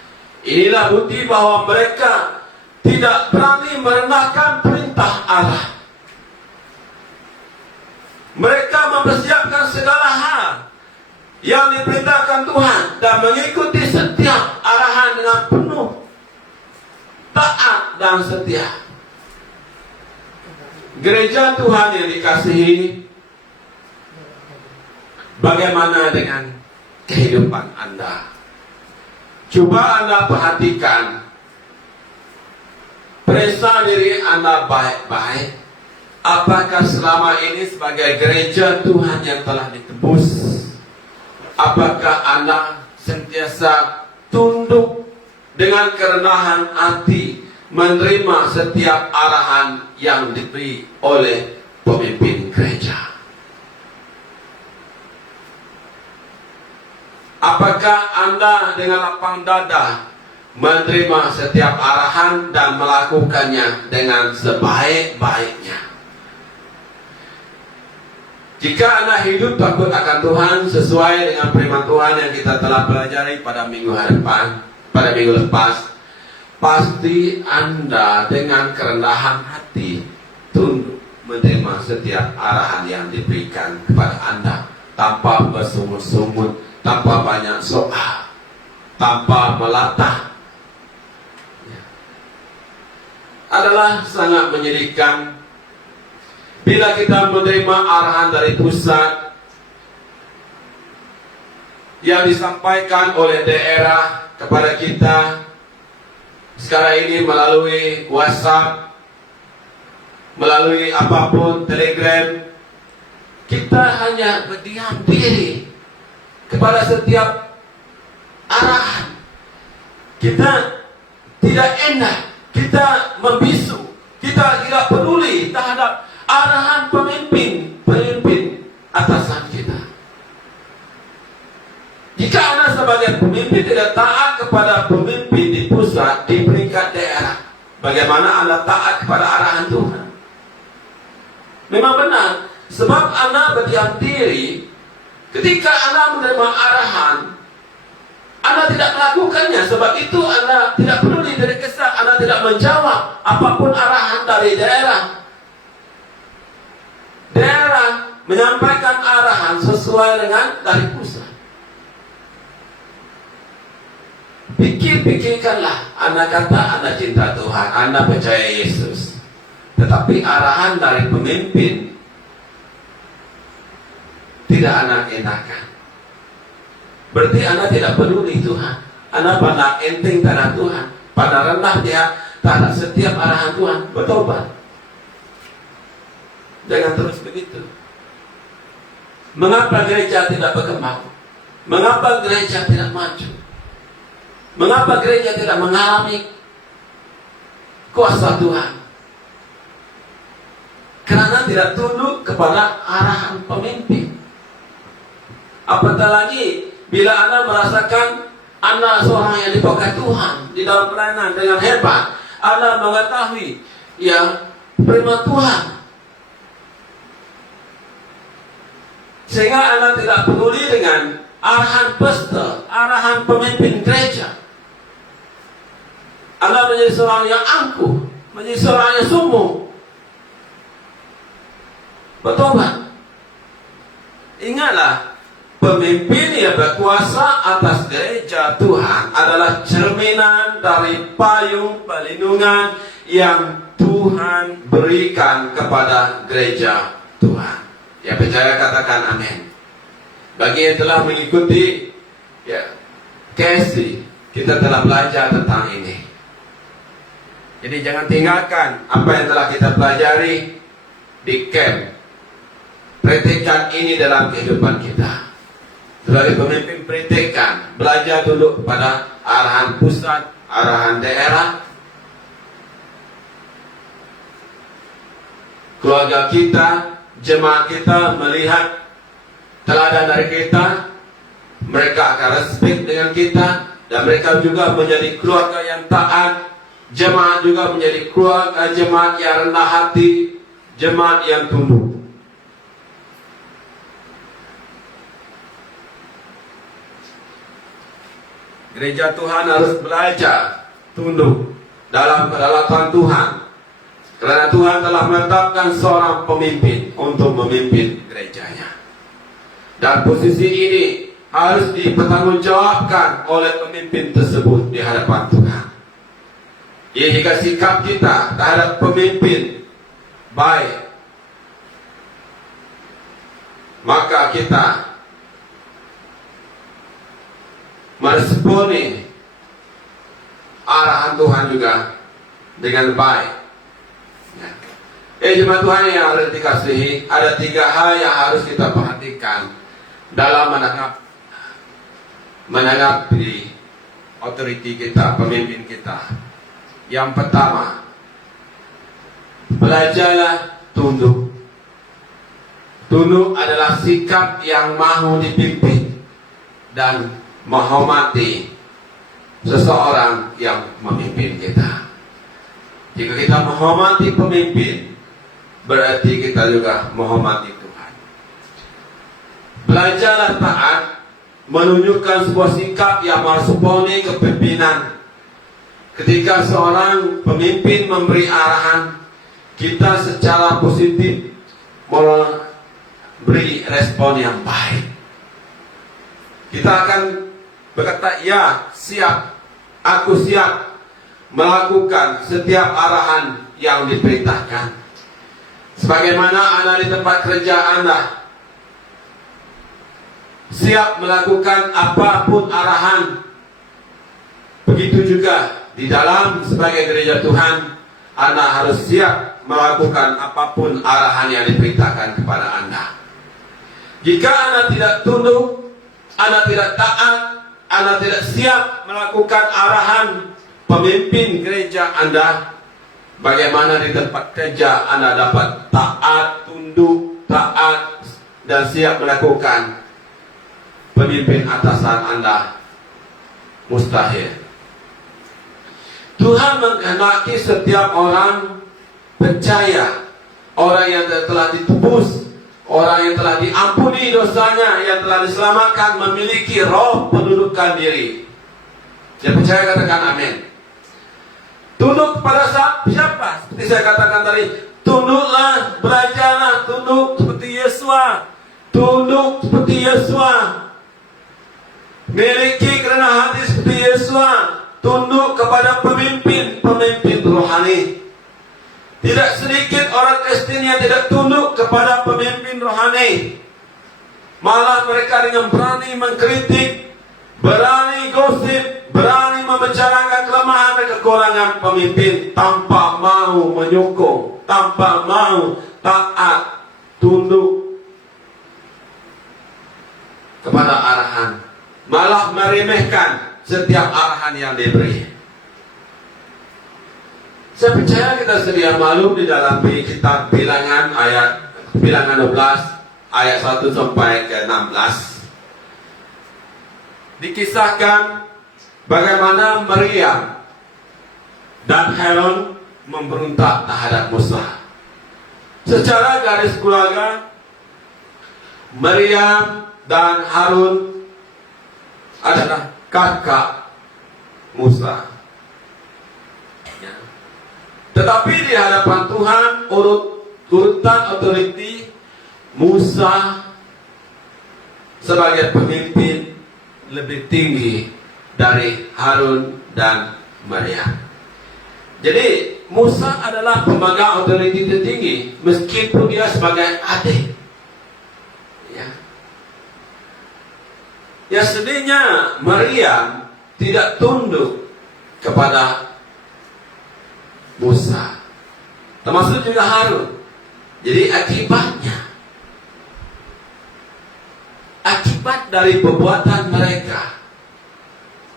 Inilah bukti bahwa mereka tidak berani merendahkan perintah Allah. Mereka mempersiapkan segala hal yang diperintahkan Tuhan dan mengikuti setiap arahan dengan penuh taat dan setia. Gereja Tuhan yang dikasihi, bagaimana dengan kehidupan Anda? Coba Anda perhatikan, periksa diri Anda baik-baik. Apakah selama ini sebagai gereja Tuhan yang telah ditebus, apakah Anda sentiasa tunduk dengan kerendahan hati menerima setiap arahan yang diberi oleh pemimpin gereja? Apakah Anda dengan lapang dada menerima setiap arahan dan melakukannya dengan sebaik-baiknya? Jika Anda hidup takut akan Tuhan sesuai dengan firman Tuhan yang kita telah pelajari pada minggu lepas, pasti Anda dengan kerendahan hati tunduk menerima setiap arahan yang diberikan kepada Anda tanpa bersungut-sungut, tanpa banyak soal, tanpa melatah. Adalah sangat menyedihkan bila kita menerima arahan dari pusat yang disampaikan oleh daerah kepada kita sekarang ini melalui WhatsApp, melalui apapun, Telegram. Kita hanya berdiam diri kepada setiap arahan. Kita tidak enak, kita membisu, kita tidak peduli terhadap arahan pemimpin atasan kita. Jika Anda sebagai pemimpin tidak taat kepada pemimpin di pusat, di peringkat daerah, bagaimana Anda taat kepada arahan Tuhan? Memang benar, sebab Anda berdiam diri. Ketika Anda menerima arahan, Anda tidak melakukannya. Sebab itu Anda tidak peduli, tidak kesal, Anda tidak menjawab apapun arahan dari daerah. Daerah menyampaikan arahan sesuai dengan dari pusat. Pikirkanlah, Anda kata Anda cinta Tuhan, Anda percaya Yesus, tetapi arahan dari pemimpin tidak Anda enakan. Berarti Anda tidak peduli Tuhan. Anda pandang enteng terhadap Tuhan, pandang rendah dia terhadap setiap arahan Tuhan. Bertobat. Jangan terus begitu. Mengapa gereja tidak berkembang? Mengapa gereja tidak maju? Mengapa gereja tidak mengalami kuasa Tuhan? Karena tidak tunduk kepada arahan pemimpin. Apatah lagi bila Anda merasakan Anda seorang yang dipakai Tuhan di dalam pelayanan dengan hebat, Anda mengetahui ya firman Tuhan, sehingga Anda tidak peduli dengan arahan pastor, arahan pemimpin gereja. Anda menjadi seorang yang angkuh, menjadi seorang yang sombong. Bertobat. Ingatlah, pemimpin yang berkuasa atas gereja Tuhan adalah cerminan dari payung perlindungan yang Tuhan berikan kepada gereja Tuhan. Yang percaya katakan amin. Bagi yang telah mengikuti KSD, kita telah belajar tentang ini. Jadi jangan tinggalkan apa yang telah kita pelajari di camp. Praktikkan ini dalam kehidupan kita. Sebagai pemimpin, praktikkan, belajar dulu pada arahan pusat, arahan daerah. Keluarga kita, jemaat kita melihat teladan dari kita, mereka akan respect dengan kita, dan mereka juga menjadi keluarga yang taat. Jemaat juga menjadi keluarga jemaat yang rendah hati, jemaat yang tunduk. Gereja Tuhan harus belajar tunduk dalam kedaulatan Tuhan. Karena Tuhan telah menetapkan seorang pemimpin untuk memimpin gerejanya. Dan posisi ini harus dipertanggungjawabkan oleh pemimpin tersebut di hadapan Tuhan. Jadi jika sikap kita terhadap pemimpin baik, maka kita meresponi arahan Tuhan juga dengan baik. Jemaat Tuhan yang harus dikasihi, ada 3 hal yang harus kita perhatikan dalam menanggapi otoriti kita, pemimpin kita. Yang pertama, belajarlah tunduk. Tunduk adalah sikap yang mau dipimpin dan menghormati seseorang yang memimpin kita. Jika kita menghormati pemimpin, berarti kita juga menghormati Tuhan. Belajarlah taat, menunjukkan sebuah sikap yang meresponi kepemimpinan. Ketika seorang pemimpin memberi arahan, kita secara positif memberi respon yang baik. Kita akan berkata, ya, siap, aku siap melakukan setiap arahan yang diperintahkan. Sebagaimana Anda di tempat kerja Anda siap melakukan apapun arahan, begitu juga di dalam sebagai gereja Tuhan, Anda harus siap melakukan apapun arahan yang diperintahkan kepada Anda. Jika Anda tidak tunduk, Anda tidak taat, Anda tidak siap melakukan arahan pemimpin gereja Anda, bagaimana di tempat kerja Anda dapat taat, tunduk, taat, dan siap melakukan pemimpin atasan Anda? Mustahil. Tuhan menghendaki setiap orang percaya, orang yang telah ditebus, orang yang telah diampuni dosanya, yang telah diselamatkan, memiliki roh pendudukan diri. Saya percaya, katakan amin. Tunduk kepada siapa? Seperti saya katakan tadi, tunduklah, belajarlah tunduk seperti Yesua. Tunduk seperti Yesua. Miliki kerendahan hati seperti Yesua. Tunduk kepada pemimpin rohani. Tidak sedikit orang Kristen yang tidak tunduk kepada pemimpin rohani. Malah mereka dengan berani mengkritik, berani gosip, berani membicarakan kelemahan dan kekurangan pemimpin tanpa mau menyokong, tanpa mau taat, tunduk kepada arahan, malah meremehkan setiap arahan yang diberi. Saya percaya kita sedia maklum di dalam kitab Bilangan 12 ayat 1 sampai ke 16. Dikisahkan bagaimana Maryam dan Harun memberontak terhadap Musa. Secara garis keluarga, Maryam dan Harun adalah kakak Musa. Ya. Tetapi di hadapan Tuhan, urutan otoriti Musa sebagai pemimpin lebih tinggi dari Harun dan Maryam. Jadi Musa adalah pemegang otoriti tertinggi, meskipun dia sebagai adik. Ya, sedihnya Maryam tidak tunduk kepada Musa, termasuk juga Harun. Jadi akibat dari perbuatan mereka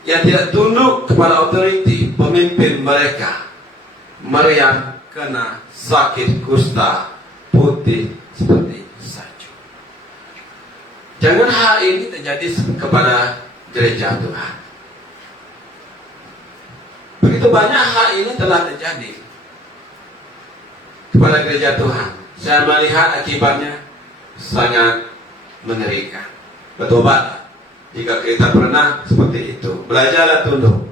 yang tidak tunduk kepada otoriti pemimpin mereka, Maryam kena sakit kusta putih seperti salju. Jangan hal ini terjadi kepada gereja Tuhan. Begitu banyak hal ini telah terjadi kepada gereja Tuhan. Saya melihat akibatnya sangat mengerikan. Bertobat jika kita pernah seperti itu. belajarlah tunduk.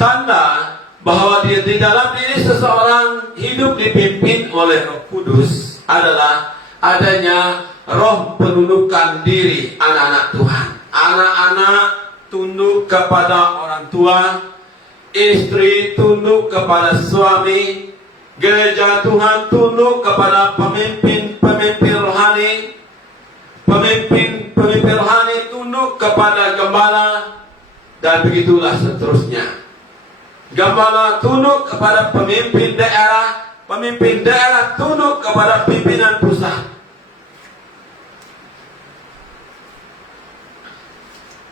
Tanda bahwa di dalam diri seseorang hidup dipimpin oleh Roh Kudus adalah adanya roh penundukan diri anak-anak Tuhan. Anak-anak tunduk kepada orang tua, istri tunduk kepada suami, gereja Tuhan tunduk kepada pemimpin rohani, pemimpin rohani tunduk kepada gembala, dan begitulah seterusnya. Gembala tunduk kepada pemimpin daerah tunduk kepada pimpinan pusat.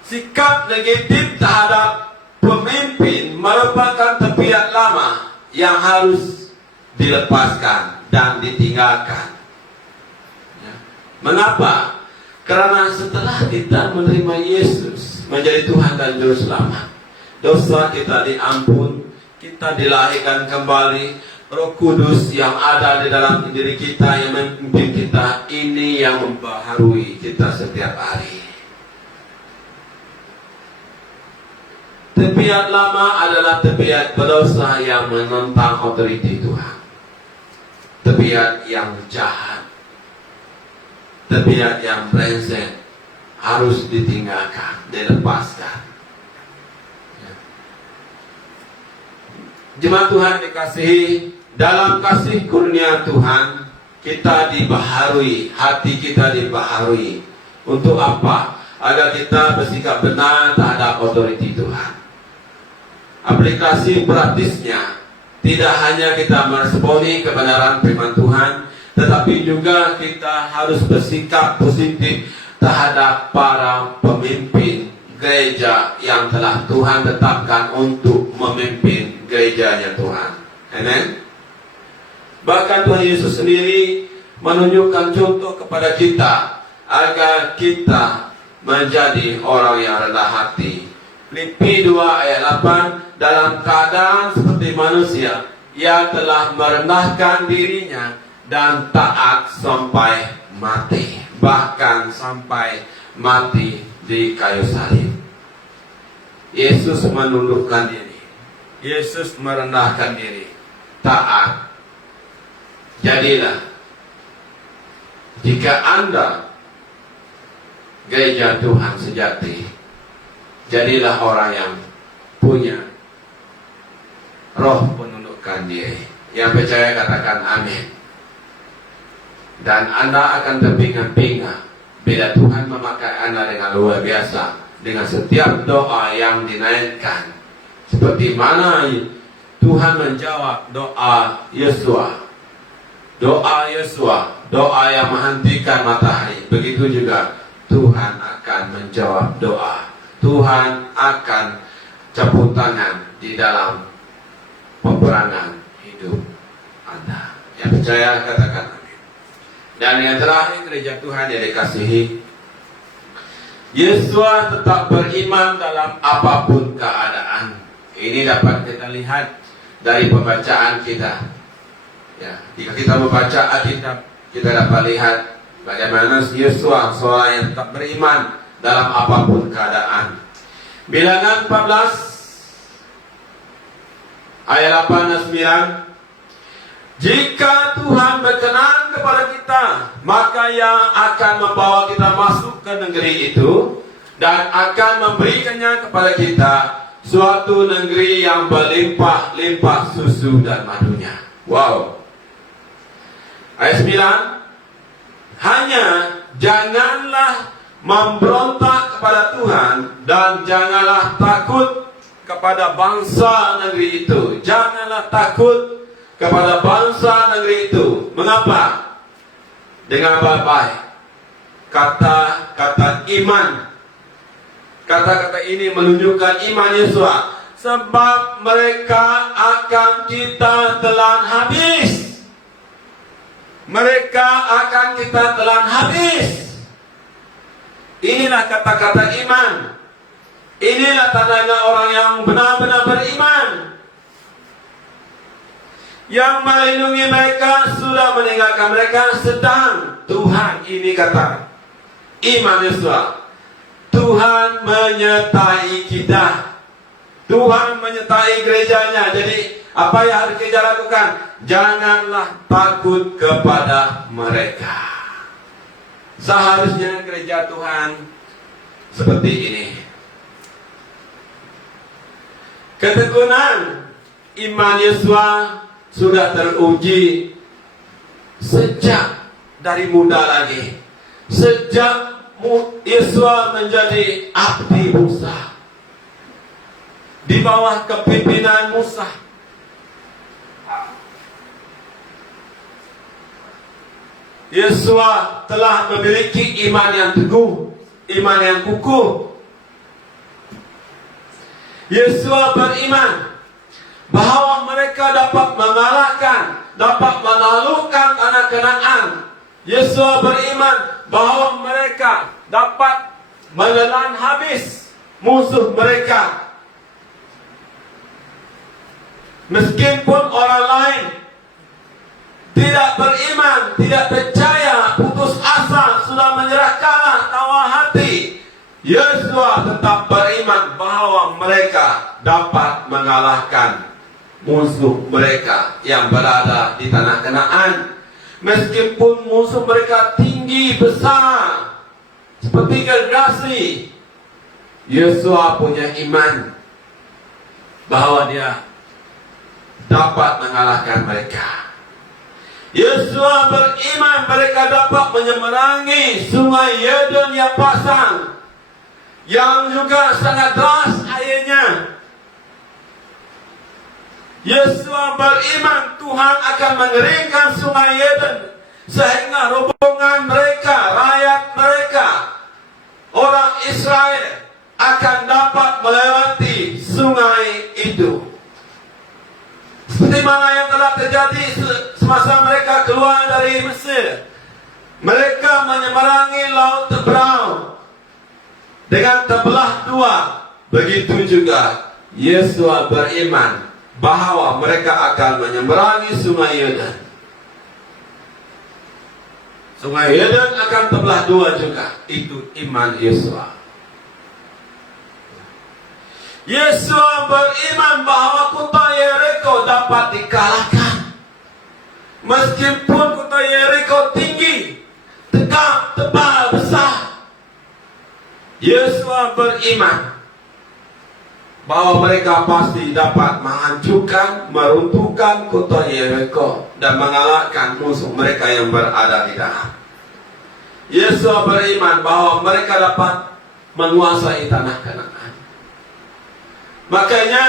Sikap negatif terhadap pemimpin merupakan tabiat lama yang harus dilepaskan dan ditinggalkan. Mengapa? Karena setelah kita menerima Yesus menjadi Tuhan dan Juru Selamat, dosa kita diampun, kita dilahirkan kembali. Roh Kudus yang ada di dalam diri kita yang memimpin kita, ini yang membaharui kita setiap hari. Tabiat lama adalah tabiat berdosa yang menentang otoriti Tuhan. Tabiat yang jahat, tabiat yang brengsek, harus ditinggalkan, dilepaskan. Jemaat Tuhan dikasihi, dalam kasih kurnia Tuhan, kita dibaharui, hati kita dibaharui. Untuk apa? Agar kita bersikap benar terhadap otoriti Tuhan. Aplikasi praktisnya, tidak hanya kita meresponi kebenaran firman Tuhan, tetapi juga kita harus bersikap positif terhadap para pemimpin gereja yang telah Tuhan tetapkan untuk memimpin gerejanya Tuhan. Amen. Bahkan Tuhan Yesus sendiri menunjukkan contoh kepada kita agar kita menjadi orang yang rendah hati. Filipi 2 ayat 8, dalam keadaan seperti manusia, ia telah merendahkan dirinya dan taat sampai mati, bahkan sampai mati di kayu salib. Yesus menundukkan diri, Yesus merendahkan diri, taat. Jadilah, jika Anda gereja Tuhan sejati, jadilah orang yang punya roh penundukkan diri. Yang percaya katakan amin. Dan Anda akan terpinga-pinga bila Tuhan memakai Anda dengan luar biasa, dengan setiap doa yang dinaikkan. Seperti mana Tuhan menjawab doa Yesua, doa yang menghentikan matahari, begitu juga Tuhan akan menjawab doa. Tuhan akan cabut tangan di dalam peperangan hidup Anda. Yang percaya katakan amin. Dan yang terakhir, gereja Tuhan yang dikasihi, Yesua tetap beriman dalam apapun keadaan. Ini dapat kita lihat dari pembacaan kita. Ya, jika kita membaca Alkitab, kita dapat lihat bagaimana Yesua seorang yang tetap beriman dalam apapun keadaan. Bilangan 14 ayat 8 dan 9. Jika Tuhan berkenan kepada kita, maka Ia akan membawa kita masuk ke negeri itu dan akan memberikannya kepada kita, suatu negeri yang berlimpah-limpah susu dan madunya. Wow. Ayat 9. Hanya janganlah memberontak kepada Tuhan dan janganlah takut kepada bangsa negeri itu. Janganlah takut kepada bangsa negeri itu. Mengapa? Dengan baik-baik. Kata-kata iman. Kata-kata ini menunjukkan iman Yesua. Sebab mereka akan kita telan habis. Mereka akan kita telan habis. Inilah kata-kata iman. Inilah tandanya orang yang benar-benar beriman. Yang melindungi mereka sudah meninggalkan mereka, sedang Tuhan, ini kata iman Yesua, Tuhan menyertai kita Tuhan menyertai gerejanya. Jadi apa yang harus kita lakukan? Janganlah takut kepada mereka. Seharusnya gereja Tuhan seperti ini. Ketekunan iman Yesua sudah teruji sejak dari muda lagi. Sejak Yesua menjadi abdi Musa, di bawah kepimpinan Musa, Yesua telah memiliki iman yang teguh, iman yang kukuh. Yesua beriman bahwa mereka dapat mengalahkan, dapat menaklukkan tanah Kanaan. Yesua beriman bahwa mereka dapat menelan habis musuh mereka. Meskipun orang lain tidak beriman, tidak percaya, putus asa, sudah menyerah kalah, tawa hati, Yesua tetap beriman bahwa mereka dapat mengalahkan musuh mereka yang berada di tanah Kanaan. Meskipun musuh mereka tinggi besar seperti gergasi, Yesua punya iman bahwa dia dapat mengalahkan mereka. Yesua beriman mereka dapat menyeberangi sungai Yordan yang pasang, yang juga sangat deras airnya. Yesua beriman Tuhan akan mengeringkan sungai Yordan, sehingga rombongan mereka, rakyat mereka, orang Israel akan dapat melewati sungai itu. Seperti mana yang telah terjadi semasa mereka keluar dari Mesir. Mereka menyeberangi Laut Teberau dengan terbelah dua. Begitu juga Yesua beriman bahwa mereka akan menyeberangi sungai Yordan. Sungai Yordan akan terbelah dua juga. Itu iman Yesua. Yesua beriman bahwa kota Yeriko dapat dikalahkan. Meskipun kota Yeriko tinggi, tegak, tebal, besar, Yesua beriman bahwa mereka pasti dapat menghancurkan, meruntuhkan kota Yeriko dan mengalahkan musuh mereka yang berada di dalam. Yesua beriman bahwa mereka dapat menguasai tanah Kanaan. Makanya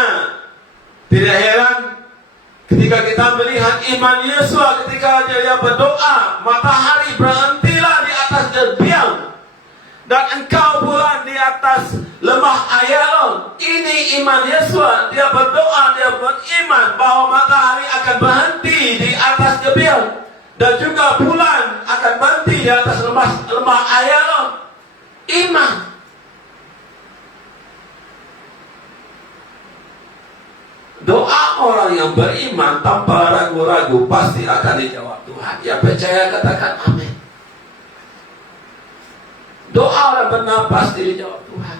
tidak heran ketika kita melihat iman Yesua ketika dia berdoa, matahari berhentilah di atas Gibeon dan engkau bulan di atas lembah Ayalon. Ini iman Yesua. Dia berdoa, dia beriman bahwa matahari akan berhenti di atas Gibeon dan juga bulan akan berhenti di atas lembah Ayalon. Iman. Doa orang yang beriman tanpa ragu-ragu pasti akan dijawab Tuhan. Yang percaya katakan amin. Doa orang benar pasti dijawab Tuhan.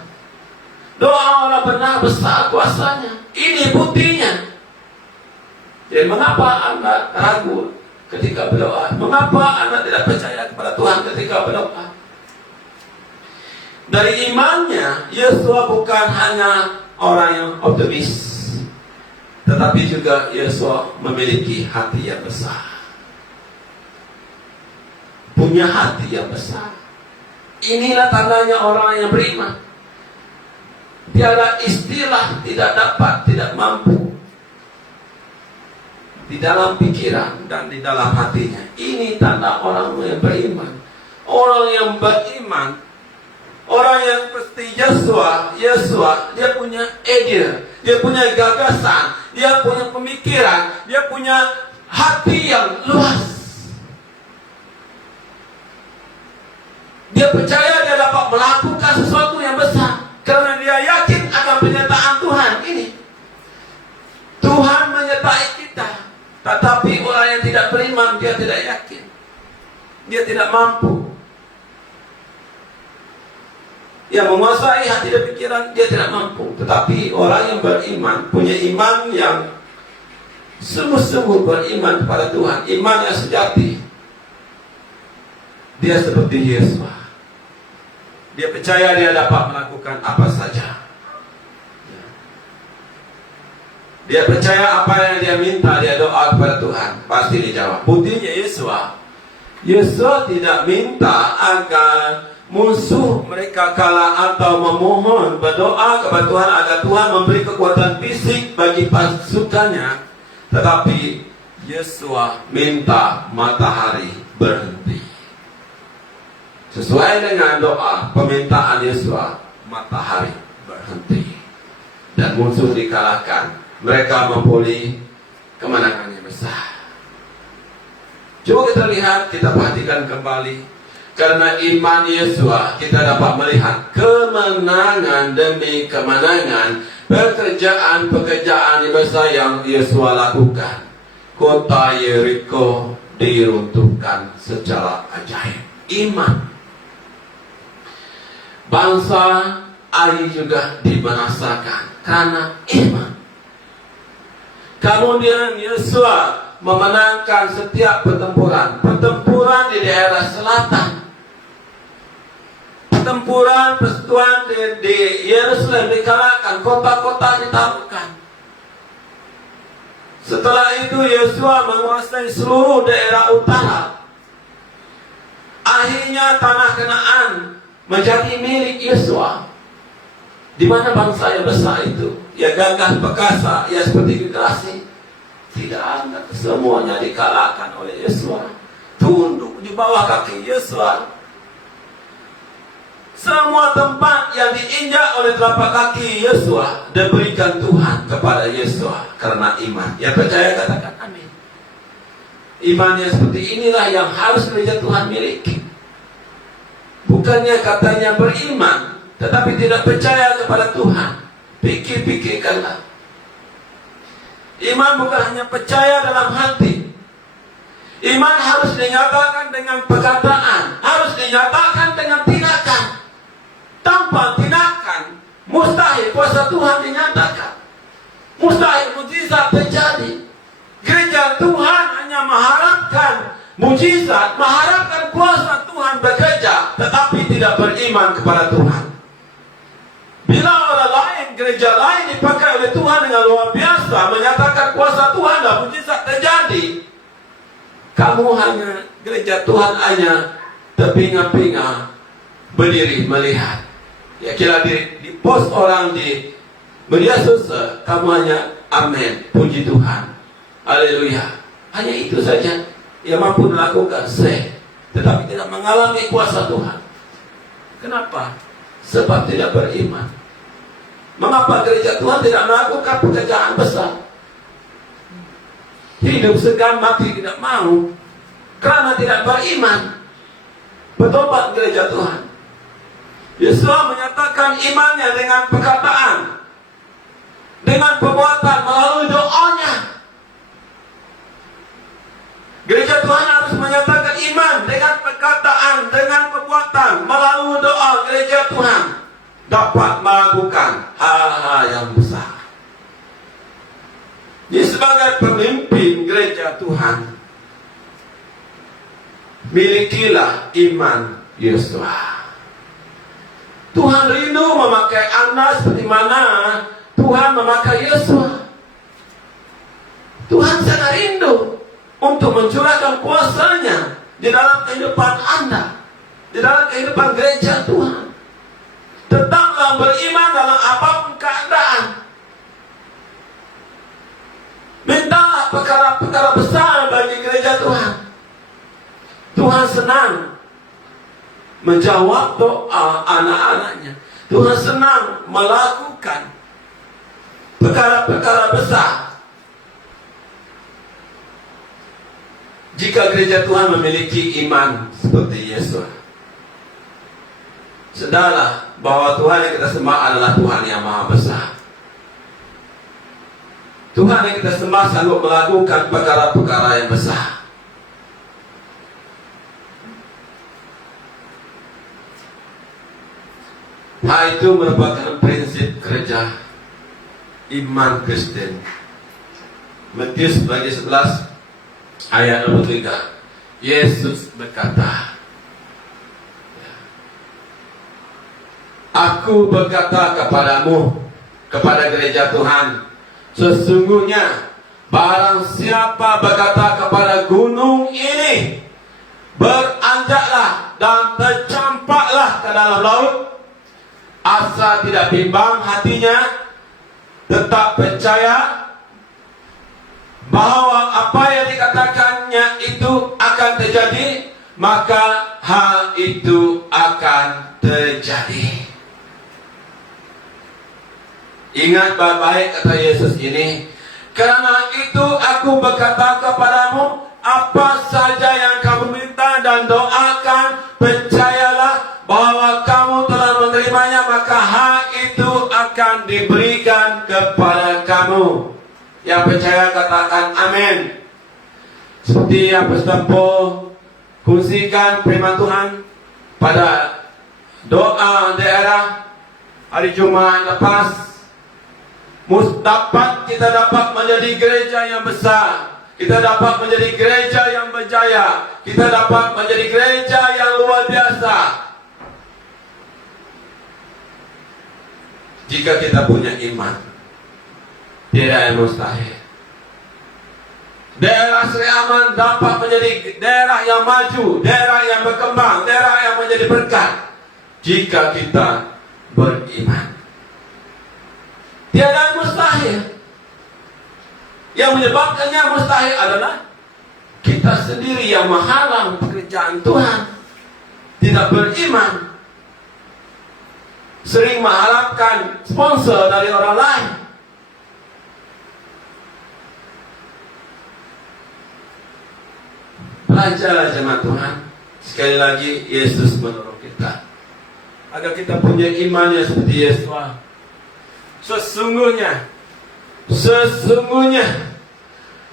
Doa orang benar besar kuasanya. Ini buktinya. Jadi mengapa Anda ragu ketika berdoa? Mengapa Anda tidak percaya kepada Tuhan ketika berdoa? Dari imannya, Yesua bukan hanya orang yang optimis, tetapi juga Yesua memiliki hati yang besar. Punya hati yang besar. Inilah tandanya orang yang beriman. Tiada istilah tidak dapat, tidak mampu di dalam pikiran dan di dalam hatinya. Ini tanda orang yang beriman. Orang yang beriman, orang yang seperti Yesua, dia punya ide, dia punya gagasan, dia punya pemikiran, dia punya hati yang luas. Dia percaya dia dapat melakukan sesuatu yang besar karena dia yakin akan penyertaan Tuhan. Ini Tuhan menyertai kita, tetapi orang yang tidak beriman dia tidak yakin, dia tidak mampu. yang menguasai hati dan pikiran, dia tidak mampu. Tetapi orang yang beriman, punya iman yang sungguh-sungguh beriman kepada Tuhan, iman yang sejati, dia seperti Yesus. Dia percaya dia dapat melakukan apa saja. Dia percaya apa yang dia minta, dia doa kepada Tuhan, pasti dijawab. Buktinya Yesus tidak minta agar musuh mereka kalah atau memohon berdoa kepada Tuhan agar Tuhan memberi kekuatan fisik bagi pasukannya. Tetapi Yesus minta matahari berhenti. Sesuai dengan doa permintaan Yesus, matahari berhenti dan musuh dikalahkan. Mereka memperoleh kemenangan yang besar. Coba kita lihat, kita perhatikan kembali. Karena iman Yesus, kita dapat melihat kemenangan demi kemenangan, pekerjaan-pekerjaan yang besar yang Yesus lakukan. Kota Yeriko diruntuhkan secara ajaib. Iman. Bangsa Ai juga dibinasakan karena iman. Kemudian Yesus memenangkan setiap pertempuran. Pertempuran di daerah selatan, pertempuran persekutuan di Yerusalem dikalahkan, kota-kota ditaklukkan. Setelah itu Yesus menguasai seluruh daerah utara. Akhirnya tanah Kanaan menjadi milik Yesus. Di mana bangsa yang besar itu, ya gagah perkasa, ya seperti generasi, tidak ada, semuanya dikalahkan oleh Yesus. Tunduk di bawah kaki Yesus. Semua tempat yang diinjak oleh telapak kaki Yesus diberikan Tuhan kepada Yesus karena iman. Yang percaya katakan amin. Iman yang seperti inilah yang harus gereja Tuhan miliki. Bukannya katanya beriman, tetapi tidak percaya kepada Tuhan. Pikir-pikirkanlah. Iman bukan hanya percaya dalam hati. Iman harus dinyatakan dengan perkataan, harus dinyatakan dengan tindakan. Tanpa tindakan, mustahil kuasa Tuhan dinyatakan. Mustahil mujizat terjadi. Gereja Tuhan hanya mengharapkan mujizat, mengharapkan kuasa Tuhan bekerja, tetapi tidak beriman kepada Tuhan. Bila orang lain, gereja lain dipakai oleh Tuhan dengan luar biasa, menyatakan kuasa Tuhan dan mujizat terjadi, kamu hanya, gereja Tuhan hanya terpinga-pinga berdiri melihat. Ya kira di post orang di media sosial, kamu hanya amin, puji Tuhan, haleluya. Hanya itu saja yang mampu dilakukan, tetapi tidak mengalami kuasa Tuhan. Kenapa? Sebab tidak beriman. Mengapa gereja Tuhan tidak melakukan pekerjaan besar? Hidup segan, mati tidak mau, karena tidak beriman. Bertobat gereja Tuhan. Yesus menyatakan imannya dengan perkataan, dengan perbuatan, melalui doanya. Gereja Tuhan harus menyatakan iman dengan perkataan, dengan perbuatan, melalui doa. Gereja Tuhan dapat melakukan hal-hal yang besar. Dia sebagai pemimpin gereja Tuhan, milikilah iman Yesus. Tuhan rindu memakai Anda seperti mana Tuhan memakai Yesus. Tuhan sangat rindu untuk mencurahkan kuasanya di dalam kehidupan Anda, di dalam kehidupan gereja Tuhan. Tetaplah beriman dalam apapun keadaan. Mintalah perkara-perkara besar bagi gereja Tuhan. Tuhan senang menjawab doa anak-anaknya. Tuhan senang melakukan perkara-perkara besar jika gereja Tuhan memiliki iman seperti Yesus. Sadarlah bahwa Tuhan yang kita sembah adalah Tuhan yang maha besar. Tuhan yang kita sembah sanggup melakukan perkara-perkara yang besar. Hal itu merupakan prinsip kerja iman Kristen. Matius bagi 11 ayat 23. Yesus berkata, Aku berkata kepadamu, kepada gereja Tuhan, sesungguhnya barang siapa berkata kepada gunung ini, beranjaklah dan tercampaklah ke dalam laut, asal tidak bimbang hatinya, tetap percaya bahwa apa yang dikatakannya itu akan terjadi, maka hal itu akan terjadi. Ingat baik-baik kata Yesus ini, karena itu aku berkata kepadamu, apa saja yang kamu minta dan doakan, percayalah bahwa kamu telah menerimanya, maka hal itu akan diberikan kepada kamu. Yang percaya katakan amin. Seperti yang Pastor Paul kongsikan firman Tuhan pada doa daerah hari Jumat lepas, kita dapat menjadi gereja yang besar, kita dapat menjadi gereja yang berjaya, kita dapat menjadi gereja yang luar biasa jika kita punya iman. Tidak yang mustahil. Daerah Sri Aman dapat menjadi daerah yang maju, daerah yang berkembang, daerah yang menjadi berkat jika kita beriman. Tiada yang mustahil. Yang menyebabkannya mustahil adalah kita sendiri yang menghalang pekerjaan Tuhan, tidak beriman, sering mengharapkan sponsor dari orang lain. Belajarlah jemaat Tuhan. Sekali lagi Yesus menolong kita agar kita punya iman yang seperti Yesus. Sesungguhnya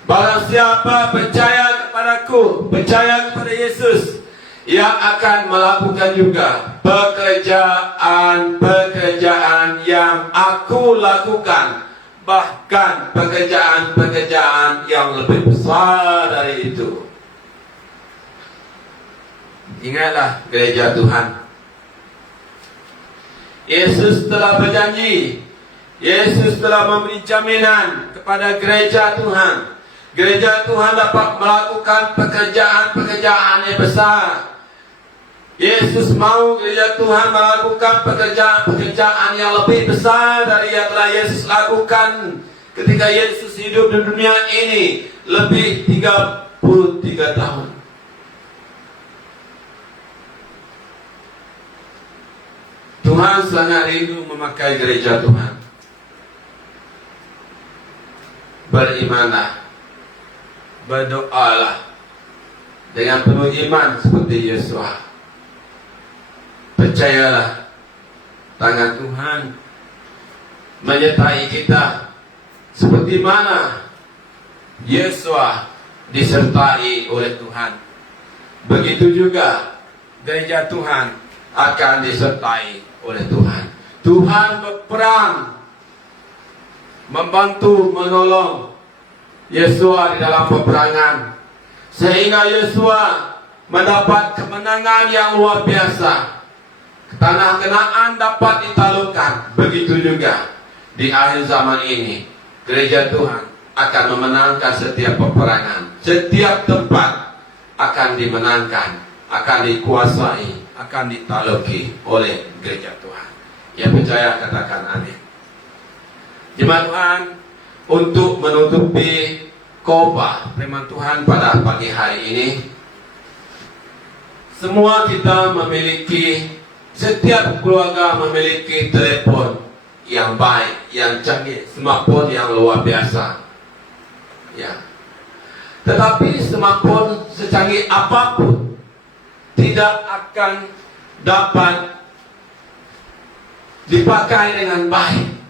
barang siapa percaya kepadaku, percaya kepada Yesus, ia akan melakukan juga pekerjaan yang aku lakukan, bahkan pekerjaan yang lebih besar dari itu. Ingatlah gereja Tuhan, Yesus telah berjanji, Yesus telah memberi jaminan kepada gereja Tuhan. Gereja Tuhan dapat melakukan pekerjaan-pekerjaan yang besar. Yesus mau gereja Tuhan melakukan pekerjaan-pekerjaan yang lebih besar dari yang telah Yesus lakukan ketika Yesus hidup di dunia ini lebih 33 tahun. Tuhan sangat rindu memakai gereja Tuhan. Berimanlah, berdoalah dengan penuh iman seperti Yesus. Percayalah, tangan Tuhan menyertai kita seperti mana Yesus disertai oleh Tuhan. Begitu juga gereja Tuhan akan disertai oleh Tuhan. Tuhan berperang membantu menolong Yesus di dalam peperangan, sehingga Yesus mendapat kemenangan yang luar biasa. Tanah Kanaan dapat ditaklukkan. Begitu juga di akhir zaman ini gereja Tuhan akan memenangkan setiap peperangan. Setiap tempat akan dimenangkan, akan dikuasai, akan ditakluki oleh gereja Tuhan. Yang percaya katakan amin. Jemaat Tuhan, untuk menutupi khotbah firman Tuhan pada pagi hari ini, semua kita memiliki, setiap keluarga memiliki telepon yang baik, yang canggih, smartphone yang luar biasa. Ya. Tetapi smartphone secanggih apapun tidak akan dapat dipakai dengan baik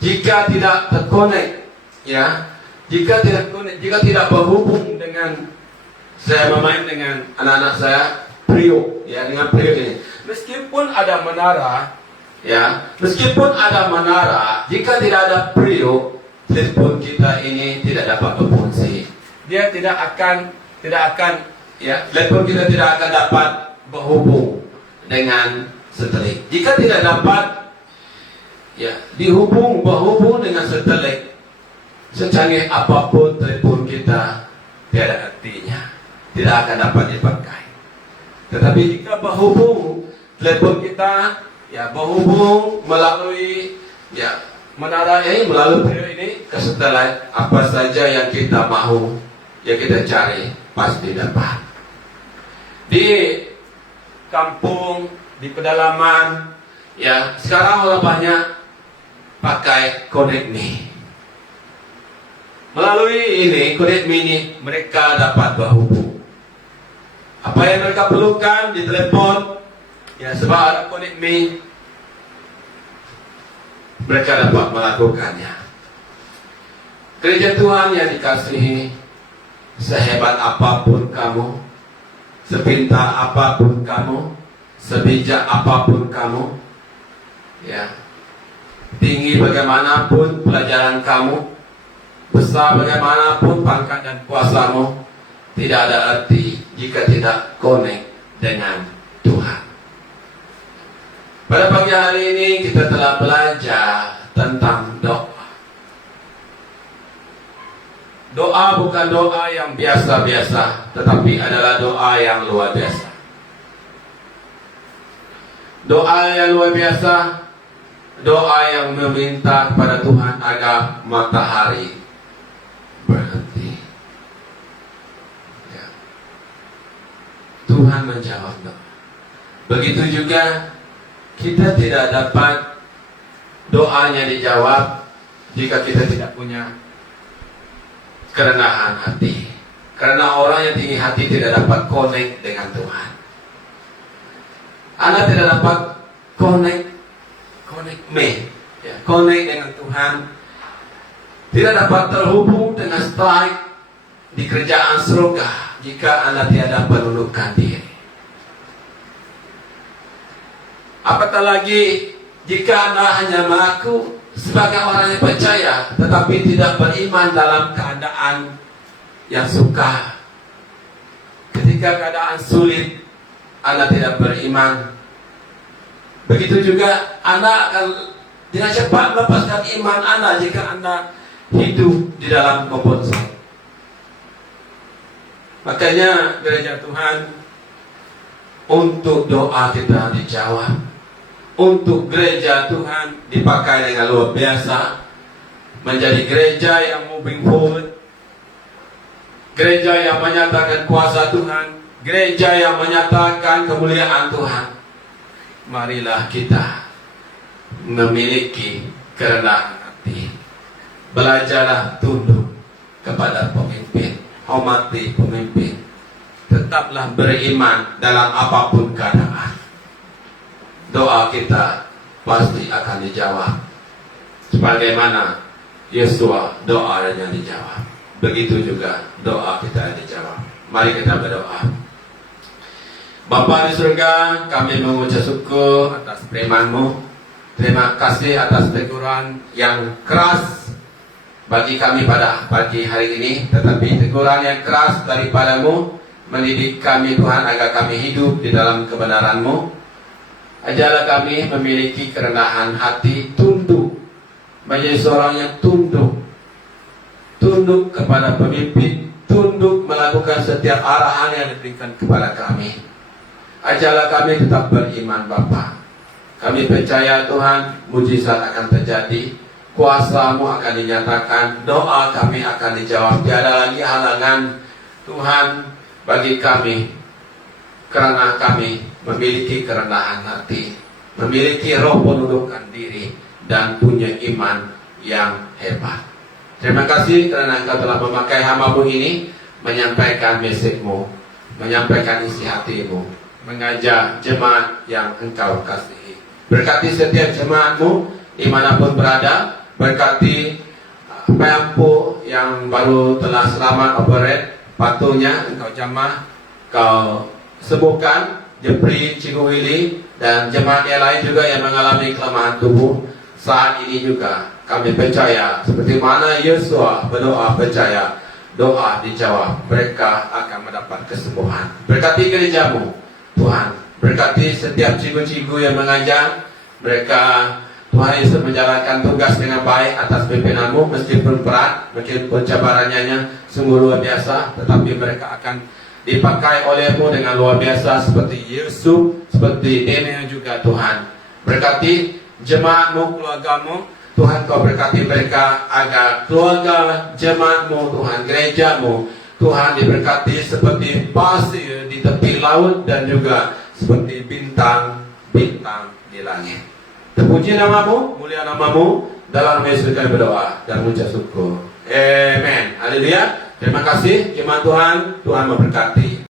jika tidak terkonek, ya, jika tidak berhubung dengan, saya bermain dengan anak-anak saya Prio, ya, dengan Prio ini. Meskipun ada menara, Ya, meskipun ada menara, jika tidak ada periuk, telepon kita ini tidak dapat berfungsi. Dia tidak akan, ya, telepon kita tidak akan dapat berhubung dengan satelit. Jika tidak dapat, ya, berhubung dengan satelit, secanggih apapun telepon kita tiada artinya, tidak akan dapat dipakai. Tetapi jika berhubung telepon kita, ya, berhubung melalui, ya, menara ini, melalui periuk ini ke satelit, apa saja yang kita mahu, yang kita cari pasti dapat. Di kampung, di pedalaman, ya, sekarang orang banyak pakai Connect Me. Melalui ini, Connect Me ini, mereka dapat berhubung. Apa yang mereka perlukan di telepon, ya, sebab ada Connect Me, mereka dapat melakukannya. Gereja Tuhan yang dikasihi, sehebat apapun kamu, sepintar apapun kamu, sebijak apapun kamu, ya, tinggi bagaimanapun pelajaran kamu, besar bagaimanapun pangkat dan kuasamu, tidak ada arti jika tidak connect dengan Tuhan. Pada pagi hari ini kita telah belajar tentang doa. Doa bukan doa yang biasa-biasa, tetapi adalah doa yang luar biasa. Doa yang luar biasa, doa yang meminta kepada Tuhan agar matahari berhenti. Ya. Tuhan menjawab doa. Begitu juga kita tidak dapat doanya dijawab jika kita tidak punya kerendahan hati. Karena orang yang tinggi hati tidak dapat connect dengan Tuhan. Anda tidak dapat connect dengan Tuhan. Tidak dapat terhubung dengan strike di kerajaan surga jika Anda tidak menundukkan diri. Apatah lagi jika Anda hanya mengaku sebagai orang yang percaya, tetapi tidak beriman dalam keadaan yang sukar. Ketika keadaan sulit, Anda tidak beriman. Begitu juga Anda akan dengan cepat melepaskan iman Anda jika Anda hidup di dalam komfort. Makanya gereja Tuhan, untuk doa kita dijawab, untuk gereja Tuhan dipakai dengan luar biasa, menjadi gereja yang moving forward, gereja yang menyatakan kuasa Tuhan, gereja yang menyatakan kemuliaan Tuhan. Marilah kita memiliki kerendahan hati. Belajarlah tunduk kepada pemimpin, hormati pemimpin. Tetaplah beriman dalam apapun keadaan. Doa kita pasti akan dijawab. Sebagaimana Yesua doanya dijawab, begitu juga doa kita dijawab. Mari kita berdoa. Bapa di surga, kami mengucap syukur atas firman-Mu. Terima kasih atas teguran yang keras bagi kami pada pagi hari ini, tetapi teguran yang keras daripada-Mu mendidik kami Tuhan agar kami hidup di dalam kebenaran-Mu. Ajarlah kami memiliki kerendahan hati, tunduk, menjadi seorang yang tunduk kepada pemimpin, tunduk melakukan setiap arahan yang diberikan kepada kami. Ajarlah kami tetap beriman Bapa. Kami percaya Tuhan, mujizat akan terjadi, kuasa-Mu akan dinyatakan, doa kami akan dijawab. Tiada lagi halangan Tuhan bagi kami, karena kami memiliki kerendahan hati, memiliki roh penundukan diri, dan punya iman yang hebat. Terima kasih karena Engkau telah memakai hamba-Mu ini menyampaikan message-Mu, menyampaikan isi hati-Mu, mengajar jemaat yang Engkau kasihi. Berkati setiap jemaat-Mu dimanapun berada. Berkati PMPU yang baru telah selamat operate, patunya Engkau jamah, Kau sembuhkan Jepri, Cikgu Willy, dan jemaat yang lain juga yang mengalami kelemahan tubuh saat ini juga kami percaya seperti mana Yosua berdoa percaya doa dijawab, mereka akan mendapat kesembuhan. Berkati gerejamu Tuhan, berkati setiap cikgu-cikgu yang mengajar mereka. Tuhan Yesus menjalankan tugas dengan baik atas pimpinanmu, meskipun berat, meskipun cabarannya sungguh luar biasa, tetapi mereka akan dipakai olehmu dengan luar biasa seperti Yesus, seperti Daniel juga Tuhan. Berkati jemaatmu, keluargamu, Tuhan kau berkati mereka agar keluarga jemaatmu Tuhan, gerejamu Tuhan diberkati seperti pasir di tepi laut dan juga seperti bintang-bintang di langit. Terpuji namamu, mulia namamu, dalam nama Yesus kami berdoa dan mengucap syukur. Amen. Haleluya. Terima kasih jemaat Tuhan, Tuhan memberkati.